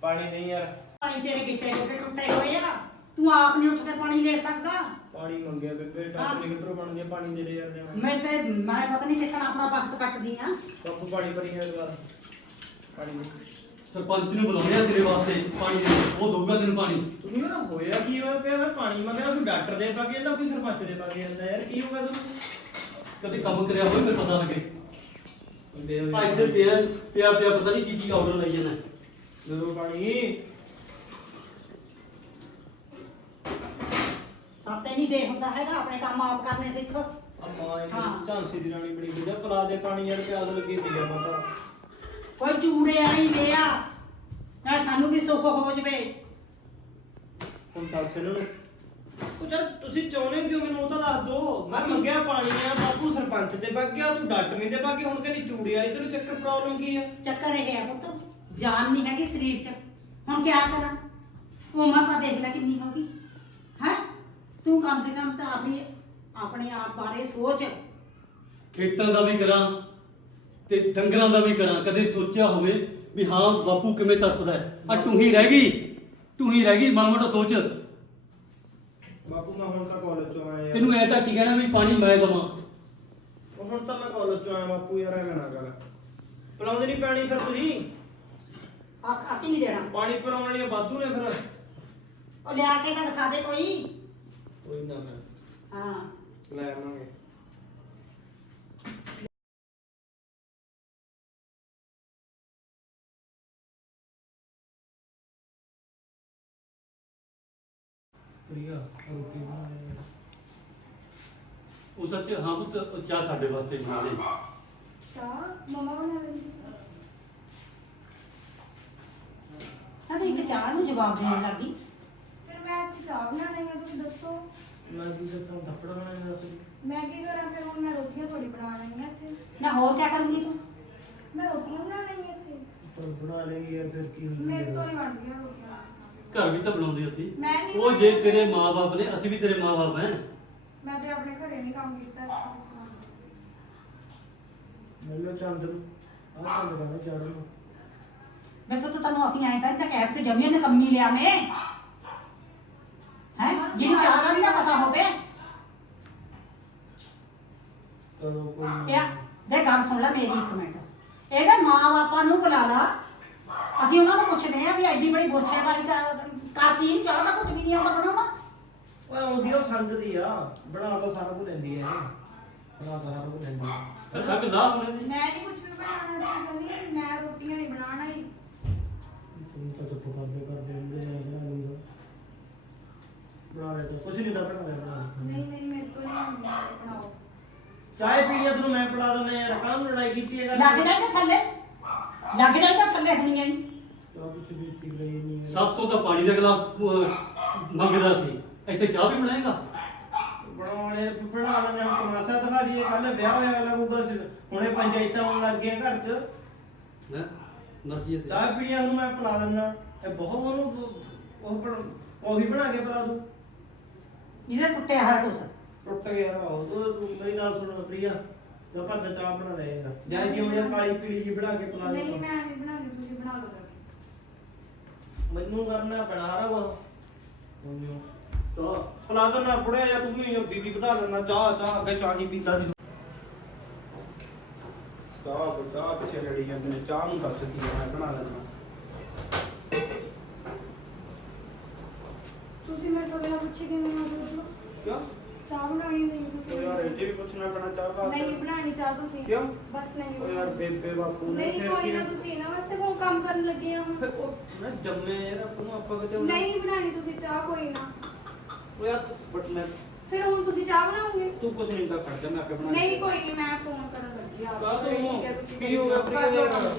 [SPEAKER 5] ਪਾਣੀ ਨਹੀਂ ਯਾਰ।
[SPEAKER 6] ਪਾਣੀ ਤੇਰੇ ਗਿੱਟੇ ਗੋਡੇ ਟੁੱਟੇ ਹੋਏ ਆ। ਤੂੰ ਆਪ ਨਹੀਂ ਉੱਠ ਕੇ ਪਾਣੀ ਲੈ ਸਕਦਾ?
[SPEAKER 5] ਪਾਣੀ ਮੰਗਿਆ ਬੇਬੇ ਟੱਪਣੀ ਕਿੱਧਰੋਂ ਬਣਦੀ ਆ ਪਾਣੀ ਦੇ ਦੇ ਯਾਰ ਦੇ
[SPEAKER 6] ਮੈਂ ਤੇ ਮੈਂ ਪਤਾ ਨਹੀਂ ਦੇਖਣਾ ਆਪਣਾ ਵਕਤ ਕੱਟਦੀ ਆ।
[SPEAKER 5] ਕੱਪ ਪਾਣੀ ਭਰੀ ਹੈ ਦੁਆਰ ਪਾਣੀ।
[SPEAKER 7] ਸਰਪੰਚ ਨੂੰ ਬੁਲਾਉਂਦੇ ਆ ਤੇਰੇ ਵਾਸਤੇ ਪਾਣੀ ਦੇ। ਉਹ ਦਊਗਾ ਤੈਨੂੰ ਪਾਣੀ।
[SPEAKER 5] ਤੁਸੀਂ ਨਾ ਹੋਇਆ ਕੀ ਹੋਇਆ ਪਿਆ? ਮੈਂ ਪਾਣੀ ਮੰਗਿਆ ਕੋਈ ਡਾਕਟਰ ਦੇ ਪਾ ਕੇ ਜਾਂਦਾ ਕੋਈ ਸਰਪੰਚ ਦੇ ਪਾ ਕੇ ਜਾਂਦਾ ਯਾਰ ਕੀ ਹੋ ਗਿਆ ਤੁਹਾਨੂੰ
[SPEAKER 7] ਕਦੇ ਕੰਮ ਕਰਿਆ ਹੋਵੇ ਫਿਰ ਪਤਾ ਲੱਗੇ।
[SPEAKER 5] ਦੇ
[SPEAKER 7] ਆ। ਇੱਥੇ ਪਿਆ ਪਿਆ ਪਿਆ ਪਤਾ ਨਹੀਂ ਕੀ ਕੀ ਆਰਡਰ ਲਈ ਜਾਣਾ
[SPEAKER 5] ਦੋ ਪਾਣੀ
[SPEAKER 6] ਸਾਤੇ ਨਹੀਂ ਦੇ ਹੁੰਦਾ ਹੈਗਾ ਆਪਣੇ ਕੰਮ ਆਪ ਕਰਨੇ ਸਿੱਖ
[SPEAKER 5] ਅੰਮਾ ਇਹ
[SPEAKER 6] ਹਾਂ।
[SPEAKER 5] ਝਾਂਸੀ ਦੀ ਰਾਣੀ ਬਣੀ ਬਿਜਾ ਪਲਾ ਦੇ ਪਾਣੀ ਯਾਰ ਪਿਆਸ ਲੱਗੀ ਸੀ ਯਾਰ ਪਤਾ
[SPEAKER 6] ਕੋਈ ਚੂੜੇ ਵਾਲੀ ਦੇ ਆ ਨਾਲ ਸਾਨੂੰ ਵੀ ਸੁੱਖ ਹੋ ਜਵੇ।
[SPEAKER 5] ਹੁਣ ਦੱਸ ਇਹਨਾਂ। ਨੂੰ ਉਹ ਚਲ ਤੁਸੀਂ ਚਾਹੁੰਦੇ ਹੋ ਕਿਉਂ ਮੈਨੂੰ ਉਹ ਤਾਂ ਦੱਸ ਦੋ। ਮੈਂ ਮੰਗਿਆ ਪਾਣੀ ਆ ਬਾਪੂ ਸਰਪੰਚ ਦੇ ਪਾ ਗਿਆ ਤੂੰ ਡਾਕਟਰ ਨਹੀਂ ਦੇ ਪਾ ਕੇ ਹੁਣ ਕਹਿੰਦੀ ਚੂੜੀ ਵਾਲੀ ਤੈਨੂੰ ਚੱਕਰ ਪ੍ਰੋਬਲਮ ਕੀ ਆ?
[SPEAKER 6] ਚੱਕਰ ਇਹ ਆ ਪੁੱਤ ਜਾਨ ਨਹੀਂ ਹੈਗੀ ਸਰੀਰ 'ਚ। ਹੁਣ ਕੀ ਕਰਾਂ? ਉਮਰ ਤਾਂ ਦੇਖ ਲੈ ਕਿੰਨੀ ਹੋ ਗਈ। ਹੈ ਤੂੰ ਕਮ ਸੇ ਕਮ ਤਾਂ ਆਪਣੀ ਆਪਣੇ ਆਪ ਬਾਰੇ ਸੋਚ।
[SPEAKER 7] ਖੇਤਾਂ ਦਾ ਵੀ ਕਰਾਂ ਤੇ ਡੰਗਰਾਂ ਦਾ ਵੀ ਕਰਾਂ। ਕਦੇ ਸੋਚਿਆ ਹੋਵੇ ਵੀ ਹਾਂ ਬਾਪੂ ਕਿਵੇਂ ਤੜਪਦਾ ਹੈ? ਆ ਤੂੰ ਹੀ ਰਹਿ ਗਈ ਤੂੰ ਹੀ ਰਹਿ ਗਈ ਮਾੜਾ ਮੋਟਾ ਸੋਚ।
[SPEAKER 8] ਬਾਪੂ ਮੈਂ ਹੁਣ ਤਾਂ ਕਾਲਜ ਚੋਂ ਆਇਆ।
[SPEAKER 7] ਤੈਨੂੰ ਐ ਤਾਂ ਕੀ ਕਹਿਣਾ ਵੀ ਪਾਣੀ ਮੈਂ ਦਵਾਂ?
[SPEAKER 8] ਉਹ ਹੁਣ ਤਾਂ ਮੈਂ ਕਾਲਜ ਚੋਂ ਆਇਆ ਬਾਪੂ ਯਾਰ ਐਵੇਂ ਨਾ ਕਰ। ਪਲਾਉਂਦੇ ਨਹੀਂ ਪਾਣੀ ਫਿਰ ਤੁਸੀਂ?
[SPEAKER 6] ਆ- ਅਸੀਂ ਨਹੀਂ ਦੇਣਾ।
[SPEAKER 8] ਪਾਣੀ ਭਰਾਉਣ ਵਾਲੀਆਂ ਵਾਧੂ ਨੇ ਫਿਰ।
[SPEAKER 6] ਉਹ ਲਿਆ ਕੇ ਤਾਂ ਦਿਖਾ ਦੇ ਕੋਈ।
[SPEAKER 8] ਕੋਈ ਨਾ ਫਿਰ
[SPEAKER 6] ਹਾਂ।
[SPEAKER 8] ਲੈ ਆਵਾਂਗੇ। ਪ੍ਰਿਆ ਰੋਟੀ ਬਣਾਏ
[SPEAKER 7] ਉਹ ਸੱਚ ਹਾਂ ਪੁੱਤ ਚਾਹ ਸਾਡੇ ਵਾਸਤੇ ਬਣਾ ਦੇ।
[SPEAKER 4] ਚਾਹ? ਮਮਾ ਬਣਾ ਲੈਂਦੀ।
[SPEAKER 6] ਨਾ ਤੂੰ ਇੱਕ ਚਾਹ ਨੂੰ ਜਵਾਬ ਦੇਣ ਲੱਗੀ।
[SPEAKER 4] ਮੈਂ ਇੱਥੇ ਚਾਹ ਬਣਾਣੀ ਹੈ ਤੁਸੀਂ ਦੱਸੋ?
[SPEAKER 8] ਮੈਂ ਵੀ ਦੱਸਾਂ ਥੱਪੜਾ ਬਣਾਇਆ ਸੀ
[SPEAKER 4] ਮੈਂ ਕੀ ਕਰਾਂ ਫਿਰ ਹੁਣ ਮੈਂ ਰੋਟੀਆਂ ਥੋੜੀ ਬਣਾ ਲੈਣੀ ਹੈ ਇੱਥੇ।
[SPEAKER 6] ਨਾ ਹੋਰ ਕੀ ਕਰੂੰਗੀ ਤੂੰ?
[SPEAKER 4] ਮੈਂ ਰੋਟੀਆਂ ਬਣਾ ਲੈਣੀ ਹੈ ਇੱਥੇ।
[SPEAKER 8] ਪਰ ਬਣਾ ਲੇਗੀ ਯਾਰ ਫਿਰ ਕੀ
[SPEAKER 4] ਮੇਰੇ ਤੋਂ
[SPEAKER 8] ਹੁੰਦਾ
[SPEAKER 4] ਨਹੀਂ ਬਣਦੀਆਂ ਰੋਟੀਆਂ।
[SPEAKER 7] ਘਰ ਵੀ ਤਾਂ ਬਣਾਉਂਦੇ ਅਸੀਂ।
[SPEAKER 4] ਮੈਂ ਨਹੀਂ
[SPEAKER 7] ਉਹ ਜੇ ਤੇਰੇ ਮਾਪੇ ਨੇ ਅਸੀਂ ਵੀ ਤੇਰੇ ਮਾਪੇ ਹੈ?
[SPEAKER 4] ਮੈਂ ਤੇ ਆਪਣੇ ਘਰੇ ਨਹੀਂ ਕੰਮ ਕੀਤਾ?
[SPEAKER 8] ਮੈਨੂੰ ਚੰਦ ਨੂੰ। ਆਹ ਚੰਦ ਗਾਣੇ ਚੜ੍ਹ ਨੂੰ
[SPEAKER 6] ਮੈਂ ਪੁੱਤ ਤੈਨੂੰ ਅਸੀਂ ਆਏ ਤਾਂ ਤਾਂ ਕਹਿ ਤੇ ਜਮੀਨ ਨੇ ਕੰਮੀ ਲਿਆ ਮੈਂ। ਹੈ? ਜਿਹਨੂੰ ਚਾਹ ਦਾ ਵੀ ਨਾ ਪਤਾ ਹੋਵੇ।
[SPEAKER 8] ਕਦੋਂ ਕੋਈ
[SPEAKER 6] ਪਿਆ ਦੇ ਗੱਲ ਸੁਣ ਲੈ ਮੇਰੀ ਇੱਕ ਮਿੰਟ। ਇਹਦੇ ਮਾਂ-ਬਾਪਾਂ ਨੂੰ ਬੁਲਾ ਲਾ। ਅਸੀਂ ਉਹਨਾਂ ਨੂੰ ਪੁੱਛਦੇ ਆ ਵੀ ਐਡੀ ਬੜੀ ਗੁਰਛੇ ਵਾਲੀ ਕਾਤੀ ਨਹੀਂ ਚਾਹ ਦਾ ਕੁਝ ਵੀ ਨਹੀਂ ਆਉਂਦਾ ਬਣਾਉਣਾ।
[SPEAKER 8] ਓਏ ਆਉਂਦੀ ਉਹ ਸੰਗਦੀ ਆ। ਬਣਾ ਤਾਂ ਸਾਰਾ ਕੁਝ ਲੈਂਦੀ ਐ ਬਣਾ ਤਾਂ ਸਾਰਾ ਕੁਝ ਲੈਂਦੀ ਆ।
[SPEAKER 7] ਸਭ ਲਾ ਸੁਣੇ ਦੀ
[SPEAKER 4] ਮੈਂ ਨਹੀਂ ਕੁਝ ਵੀ ਬਣਾਉਣਾ ਕਹਿੰਦੀ ਮੈਂ ਰੋਟੀਆਂ ਨਹੀਂ ਬਣਾਉਣਾ ਹੀ
[SPEAKER 8] ਤੂੰ ਤਾਂ ਚੁੱਪ ਕਰਦੇ ਕਰਦੇ ਹੁੰਦੇ ਨੇ ਬਣਾ ਲੂੰਗਾ ਬਣਾ ਲੈ ਤਾਂ ਕੁਝ ਨਹੀਂ ਦਾ ਬਣਾ ਲੈ ਬਣਾ ਲੈ।
[SPEAKER 4] ਨਹੀਂ ਨਹੀਂ ਮੇਰੇ ਤੋਂ ਨਹੀਂ ਆਉਂਦਾ ਬਣਾਓ
[SPEAKER 8] ਚਾਹ ਪੀ ਲਿਆ ਤੈਨੂੰ ਮੈਂ ਪਿਲਾ ਦਿੰਦਾ ਯਾਰ ਕਾਹਨੂੰ ਲੜਾਈ ਕੀਤੀ ਹੈ
[SPEAKER 6] ਲੱਗ ਜਾਏਗਾ ਥੱਲੇ। ਲੱਗ ਜਾਏਗਾ ਥੱਲੇ ਹੁਣੀਆਂ ਨੂੰ
[SPEAKER 8] ਚਾਹ ਕੁਝ ਵੀ ਪੀ ਲਈ ਨਹੀਂ ਯਾਰ।
[SPEAKER 7] ਸਭ ਤੋਂ ਤਾਂ ਪਾਣੀ ਦਾ ਗਲਾਸ ਅਹ, ਮੰਗਦਾ ਸੀ। ਇੱਥੇ ਚਾਹ ਵੀ ਬਣਾਏਗਾ?
[SPEAKER 8] ਬਣਾਉਣੇ ਬਣਾ ਲੈਣੇ ਹੁਣ ਤਮਾਸ਼ਾ ਦਿਖਾ ਦਈਏ। ਕੱਲ ਵਿਆਹ ਹੋਇਆ ਲੱਗੂਗਾ ਹੁਣੇ ਪੰਚਾਇਤਾਂ ਆਉਣ ਲੱਗ ਗਈਆਂ ਘਰ 'ਚ।
[SPEAKER 7] ਹੈ ਮਰਜ਼ੀ ਹੈ ਤੇਰੀ।
[SPEAKER 8] ਚਾਹ ਪੀਣੀਆਂ ਨੂੰ ਮੈਂ ਪਿਲਾ ਦਿੰਦਾ। ਇਹ ਬਹੁਤ ਉਹਨੂੰ ਉਹ ਬਣ- ਕੌਫੀ ਬਣਾ ਕੇ ਪਿਲਾ ਦੂੰ
[SPEAKER 6] ਜਿਹਦੇ ਟੁੱਟਿਆ ਹੈ ਕੁਛ?
[SPEAKER 8] ਟੁੱਟ ਗਿਆ। ਉਹ ਤੂੰ ਮੇਰੀ ਗੱਲ ਸੁਣ ਪ੍ਰਿਆ। ਜਾ ਭੱਜ ਚਾਹ ਬਣਾ ਲੈ ਯਾਰ ਜਾਂ ਜੀ ਉਹ ਕਾਲੀ ਪੀਲੀ ਜੀ ਬਣਾ ਕੇ ਪਿਲਾ ਦੇ
[SPEAKER 4] ਨਹੀਂ ਮੈਂ ਨਹੀਂ ਬਣਾਉਣੀ ਤੁਸੀਂ ਬਣਾ ਲਓ
[SPEAKER 8] ਮੈਨੂੰ ਕਰਨਾ ਬਣਾ ਰਹਾ ਉਹ ਤਾਂ ਪਿਲਾ ਦੇਣਾ ਬੁੜਿਆ ਜਾਂ ਤੂੰ ਵੀ ਬੀਬੀ ਵਧਾ ਦੇਣਾ ਚਾਹ ਚਾਹ ਅੱਗੇ ਚਾਹ ਨਹੀਂ ਪੀਤਾ ਸੀ। ਚਾਹ ਬਤਾ ਪਿੱਛੇ ਲੜੀ ਜਾਂਦੇ ਨੇ ਚਾਹ ਨੂੰ ਦੱਸ ਕੀ ਮੈਂ ਬਣਾ ਲੈਣਾ
[SPEAKER 4] ਤੁਸੀਂ ਮੇਰੇ ਤੋਂ ਬਿਨਾਂ ਪੁੱਛੇ ਕਿਵੇਂ ਆ ਗਏ
[SPEAKER 8] ਕਿਉਂ?
[SPEAKER 4] ਚਾਹ ਬਣਾਈ ਨਹੀਂ ਤੁਸੀਂ?
[SPEAKER 8] ਯਾਰ ਇਹ ਵੀ ਪੁੱਛਣਾ ਪੈਣਾ ਚਾਹ ਦਾ
[SPEAKER 4] ਨਹੀਂ ਬਣਾਣੀ ਚਾਹ ਤੁਸੀਂ।
[SPEAKER 8] ਕਿਉਂ?
[SPEAKER 4] ਬਸ ਨਹੀਂ।
[SPEAKER 8] ਉਹ ਯਾਰ ਬੇਬੇ ਬਾਪੂ ਨੇ
[SPEAKER 4] ਨਹੀਂ ਕੋਈ ਨਾ ਤੁਸੀਂ ਇਹਨਾਂ ਵਾਸਤੇ ਹੁਣ ਕੰਮ ਕਰਨ ਲੱਗੇ ਆ ਹੁਣ
[SPEAKER 8] ਨਾ ਜੰਮੇ ਯਾਰ ਆਪਾਂ ਨੂੰ ਆਪਾਂ ਕਿਤੇ
[SPEAKER 4] ਨਹੀਂ ਬਣਾਣੀ ਤੁਸੀਂ ਚਾਹ ਕੋਈ ਨਾ।
[SPEAKER 8] ਉਹ ਯਾਰ ਬਟ ਮੈਂ
[SPEAKER 4] ਫਿਰ ਹੁਣ ਤੁਸੀਂ ਚਾਹ ਬਣਾਓਗੇ?
[SPEAKER 8] ਤੂੰ ਕੁਝ ਨਹੀਂ ਤਾਂ ਕਰਦਾ ਮੈਂ ਆਪੇ ਬਣਾ
[SPEAKER 4] ਨਹੀਂ ਕੋਈ ਨਹੀਂ ਮੈਂ ਫੋਨ ਕਰਨ ਲੱਗੀ ਆ।
[SPEAKER 8] ਕਾਹ ਤੋਂ? ਕੀ ਹੋ ਗਿਆ?
[SPEAKER 4] ਕਰ ਕਰ।